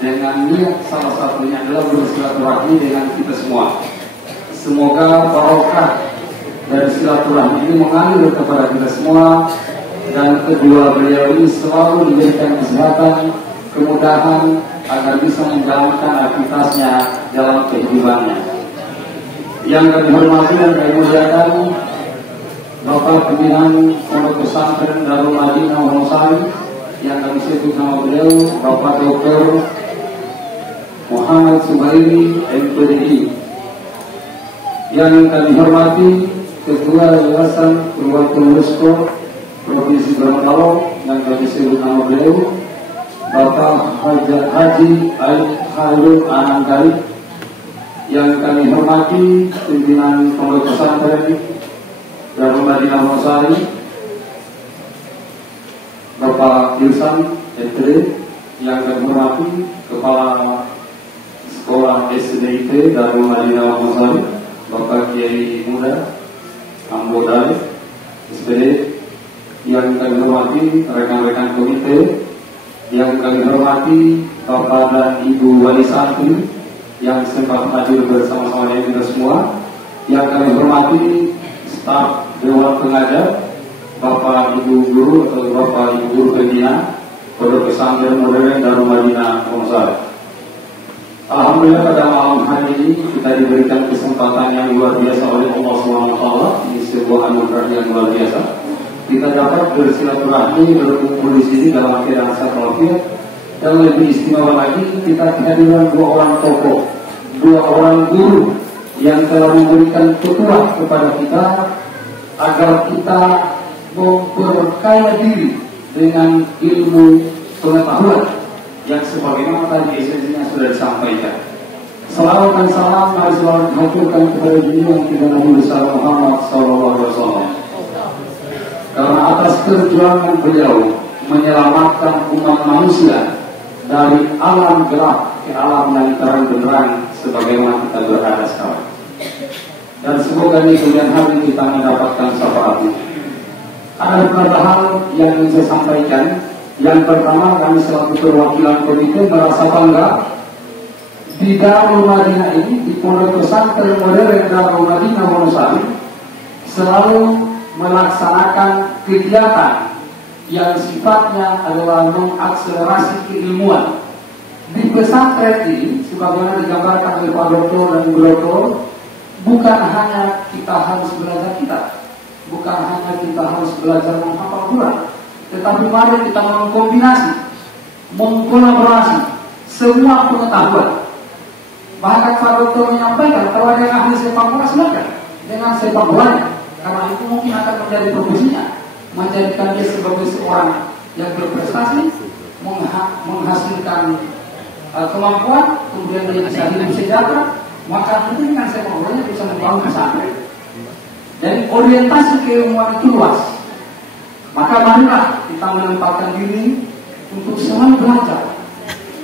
dengan niat salah satunya adalah bersilaturahmi dengan kita semua. Semoga barokah dari silaturahmi ini mengalir kepada kita semua, dan kedua beliau ini selalu diberikan kesehatan, kemudahan, agar bisa menjalankan aktivitasnya dalam kehidupannya. Yang kami hormati dan kami muliakan Bapak Pimpinan Pondok Pesantren Darul Madinah Wonosari, yang kami sebut nama beliau Bapak Dr. Muhammad Subairi MPDI. Yang kami hormati Ketua Yayasan Keluarga UNESCO Provinsi Gorontalo, yang kami sebut nama beliau Bapak Haji Khalil Anangkali. Yang kami hormati pimpinan Pondok Pesantren Darul Madinah Wonosari, Bapak Ilsan MPD. Yang kami hormati Kepala Sekolah SDIT Darul Madinah Wonosari, Bapak Kiai Muda Ambodale SPD. Yang kami hormati rekan-rekan komite. Yang kami hormati Bapak dan Ibu Wali Santri yang sempat hadir bersama-sama dengan kita semua. Yang kami hormati staf Dewan Pengajar, Bapak Ibu Guru atau Bapak Ibu Guru Pembina Pondok Pesantren Modern Darul Madinah Wonosari. Alhamdulillah pada malam hari ini kita diberikan kesempatan yang luar biasa oleh Allah SWT. Ini sebuah anugerah yang luar biasa. Kita dapat bersilaturahmi, berkumpul di sini dalam keadaan sakral. Dan lebih istimewa lagi, kita kehadiran dua orang tokoh, dua orang guru yang telah memberikan petuah kepada kita agar kita memperkaya diri dengan ilmu pengetahuan yang sebagaimana tadi esensinya sudah disampaikan. Salawat dan salam mari selalu dihaturkan kepada dunia yang tidak Nabi besar Muhammad SAW. Karena atas perjuangan beliau menyelamatkan umat manusia dari alam gelap ke alam yang terang benderang sebagaimana kita berada sekarang. Dan semoga di kemudian hari kita mendapatkan syafaatnya. Ada beberapa hal yang ingin saya sampaikan. Yang pertama, kami selaku perwakilan komite merasa bangga di Darul Madinah ini, di Pondok Pesantren Modern Darul Madinah Wonosari, selalu melaksanakan kegiatan yang sifatnya adalah mengakselerasi keilmuan. Di pesantren ini, sebagaimana digambarkan oleh Pak Doktor dan Ibu Doktor, bukan hanya kita harus belajar kitab, bukan hanya kita harus belajar menghafal Quran, tetapi mari kita mengkombinasi, mengkolaborasi semua pengetahuan. Bahkan Pak Doktor menyampaikan kalau ada yang ahli sepak bola silakan dengan sepak bolanya, karena itu mungkin akan menjadi profesinya, menjadikan dia sebagai seorang yang berprestasi, menghasilkan kemampuan, kemudian dia bisa hidup sejahtera. Maka itu dengan sepak bolanya bisa membangun pesantren. Dan orientasi keilmuan itu luas. Maka marilah kita menempatkan diri untuk selalu belajar,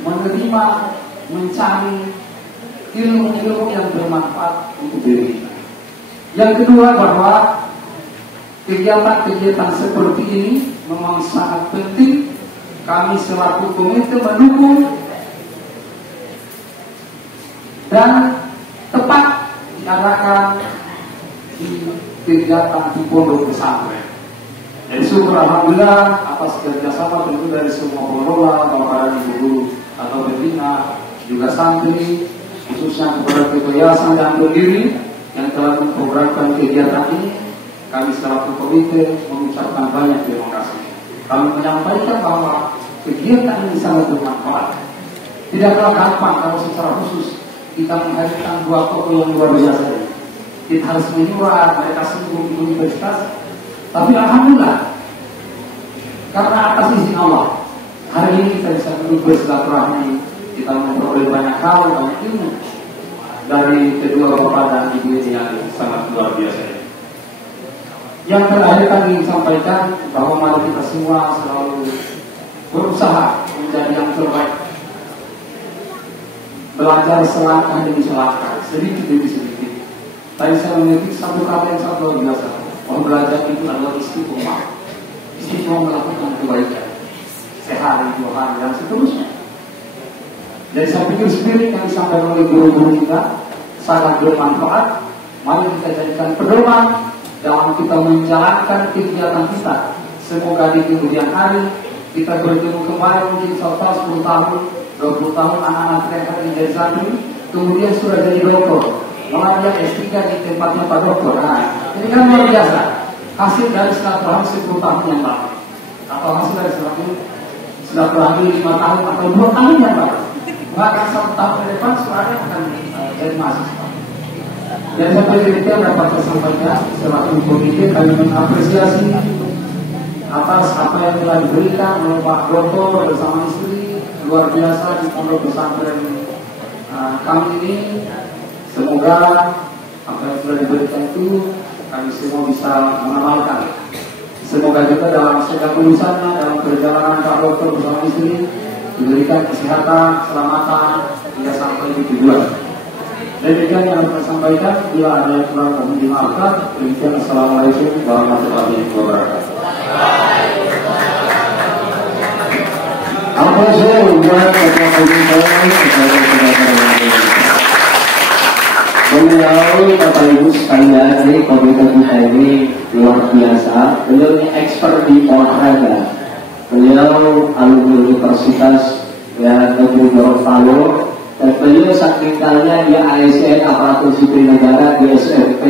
menerima, mencari ilmu-ilmu yang bermanfaat untuk diri. Yang kedua, bahwa kegiatan-kegiatan seperti ini memang sangat penting. Kami selaku komite mendukung dan tepat diarahkan di kegiatan di pondok pesantren. Jadi syukur alhamdulillah atas kerjasama tentu dari semua pengelola, bapak ibu guru atau pembina, juga santri, khususnya kepada ketua yayasan dan pendiri yang telah memprogramkan kegiatan ini. Kami selaku komite mengucapkan banyak terima kasih. Kami menyampaikan bahwa kegiatan ini sangat bermanfaat. Tidaklah gampang kalau secara khusus kita menghadirkan dua tokoh yang luar biasa ini. Kita harus menyurat mereka sungguh di universitas. Tapi alhamdulillah, karena atas izin Allah, hari ini kita bisa duduk bersilaturahmi, kita memperoleh banyak hal, banyak ilmu dari kedua bapak dan ibu ini yang sangat luar biasa. Yang terakhir kami ingin sampaikan bahwa mari kita semua selalu berusaha menjadi yang terbaik. Belajar selangkah demi selangkah, sedikit demi sedikit. Tadi saya mengetik satu kata yang sangat luar biasa. Bahwa belajar itu adalah istiqomah. Istiqomah melakukan kebaikan sehari, 2 hari, dan seterusnya. Jadi saya pikir spirit yang disampaikan oleh guru-guru kita sangat bermanfaat. Mari kita jadikan pedoman dalam kita menjalankan kegiatan kita. Semoga di kemudian hari kita bertemu kembali mungkin setelah 10 tahun 20 tahun anak-anak mereka menjadi santri, kemudian sudah jadi dokter, malah dia S3 di tempatnya Pak Dokter. Nah, ini kan luar biasa. Hasil dari silaturahmi 10 tahun yang lalu, atau hasil dari silaturahmi 5 tahun atau 2 tahun yang lalu. Maka 1 tahun ke depan suaranya akan jadi mahasiswa. Dan sampai demikian dapat saya sampaikan selaku komite kami mengapresiasi atas apa yang telah diberikan oleh Pak Dokter bersama istri luar biasa di pondok pesantren kami ini. Semoga apa yang sudah diberikan itu kami semua bisa mengamalkan. Semoga juga dalam segala urusannya, dalam perjalanan Pak Dokter bersama istri diberikan kesehatan, keselamatan hingga sampai di tujuan. Demikian yang saya sampaikan. Bila ada yang kurang mohon dimaafkan. Demikian, assalamualaikum warahmatullahi wabarakatuh. Apa saya buat beliau Bapak Ibu sekalian, ini komite kita ini luar biasa. Beliau ini expert di olahraga. Beliau alumni Universitas Negeri Gorontalo. Dan beliau saking kalinya di ASN aparatur sipil negara di SMP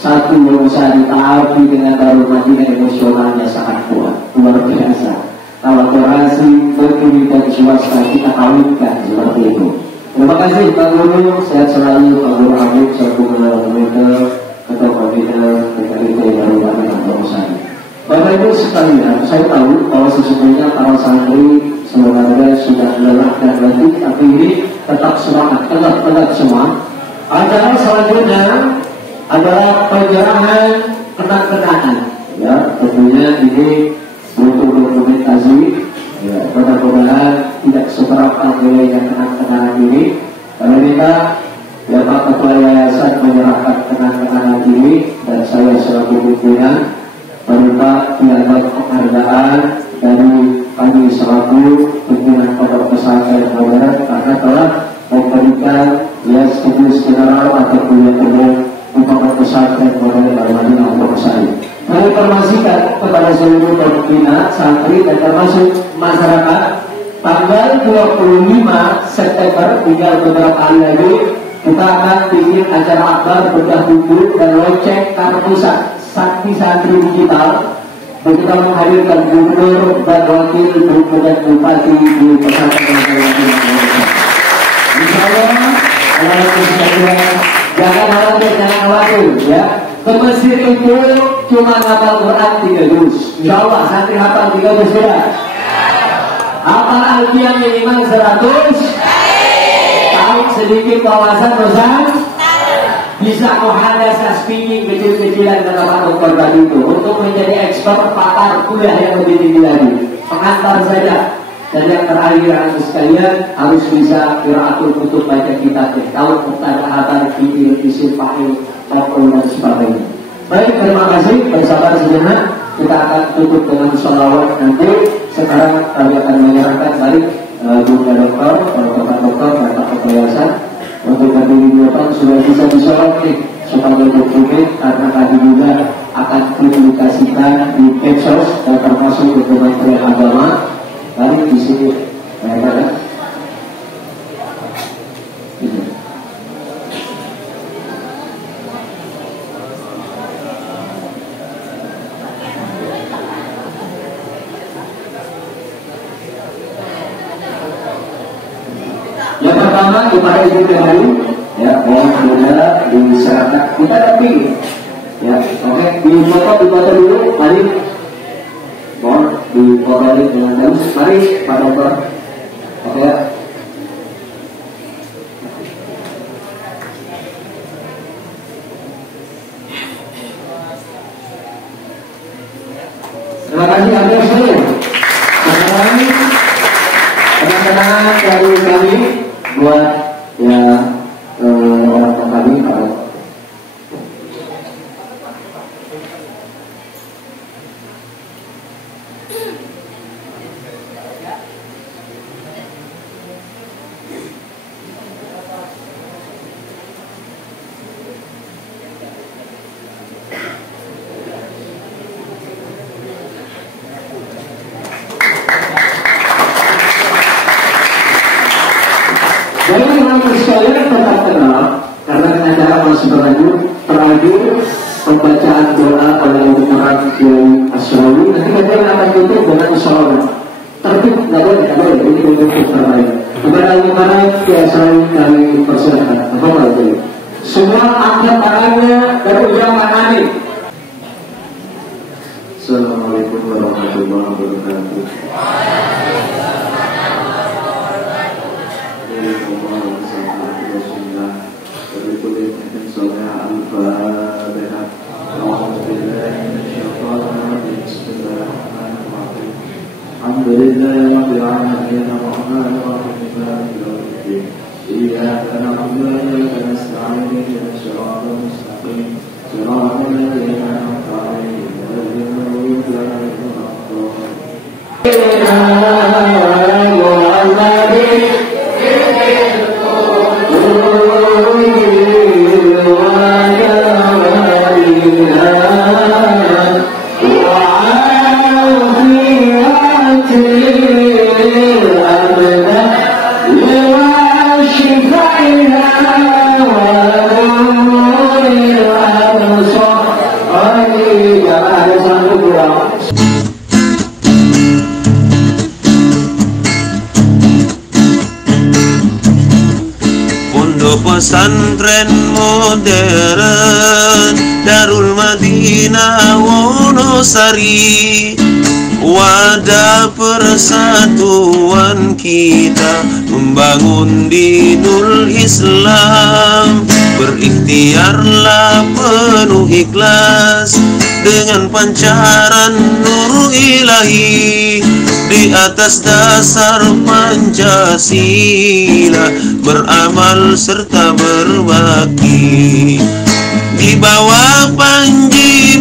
1 Lulusan Ditaati dengan darumati emosionalnya sangat kuat, luar biasa. Kolaborasi berkini dan swasta kita kawinkan seperti itu. Terima kasih Pak Guru, sehat selalu Pak Guru Habib, selaku komite ketua komite PKIT Darumati Lulusan. Bapak Ibu sekalian, saya tahu bahwa sesungguhnya para santri sebenarnya sudah lelah dan letih, tapi ini tetap semangat, tegak semua. Acara selanjutnya adalah penyerahan kenang-kenangan. Ya, tentunya ini butuh dokumentasi. Ya, mudah-mudahan tidak seberapa nilai yang kenang-kenangan ini. Karena kita, ya Pak Ketua Yayasan menyerahkan kenang-kenangan ini dan saya selaku pimpinan berupa piagam penghargaan dari kami selaku pimpinan pondok pesantren modern karena telah memberikan status general atau kuliah pondok pesantren modern Darumati Pondok Sari. Kami informasikan kepada seluruh pembina, santri dan termasuk masyarakat, tanggal 25 September tinggal beberapa hari lagi kita akan bikin acara akbar bedah buku dan lonceng kartu sakti santri digital. Kita menghadirkan gubernur dan wakil dan bupati di pesantren Darumati. Insya Allah, jangan khawatir, ya. Ke Mesir itu cuma hafal Quran 3 juz. Insya Allah santri hafal 3 juz sudah. Hafal Al-Qiyam minimal 100. Tahu sedikit wawasan dosa. Bisa muhadasah speaking kecil-kecilan kata Pak Dokter tadi itu untuk menjadi expert pakar kuliah yang lebih tinggi lagi. Pengantar saja. Dan yang terakhir anak sekalian harus bisa qiraatul kutub, baca kitab, tahu pertanyaan fikih, isim fa'il, maf'ul dan sebagainya. Baik, terima kasih. Bersabar sejenak. Kita akan tutup dengan sholawat nanti. Sekarang kami akan menyerahkan balik Bapak Dokter, Bapak Dokter, Bapak Ketua Yayasan. Untuk berdiri di depan sudah bisa disorot nih sebagai dokumen karena tadi juga akan dipublikasikan di medsos dan termasuk di Kementerian Agama. Mari di sini, yang pertama kepada ibu Dewi, ya, mohon sudah diserahkan kita tapi, ya, oke, di foto dulu, mari, mohon di foto dengan dalam, mari Pak Dokter, oke. Terima kasih atas saya. Teman-teman dari kami buat ya orang kami Pak. sekalian tetap tenang karena acara masih berlanjut. Terakhir pembacaan doa oleh Ustaz Kiai Asrawi. Nanti kita akan tutup dengan musyawarah. Tertib nggak boleh ini untuk terbaik. Kepada gimana Kiai Asrawi kami persilakan. Apa lagi? Semua angkat tangannya dan ujung tangannya. Assalamualaikum warahmatullahi wabarakatuh. Pesantren modern Darul Madinah Wonosari, wadah persatuan kita membangun dinul Islam. Berikhtiarlah penuh ikhlas dengan pancaran nur ilahi di atas dasar Pancasila, beramal serta berbakti di bawah Panji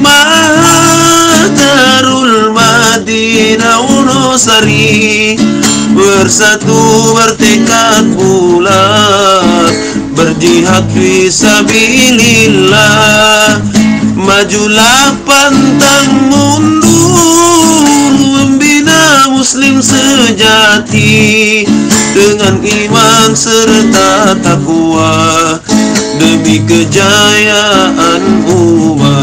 Darul Madinah Wonosari. Bersatu bertekad bulat berjihad fisabilillah. Majulah pantang mundur membina muslim sejati dengan iman serta takwa demi kejayaan umat.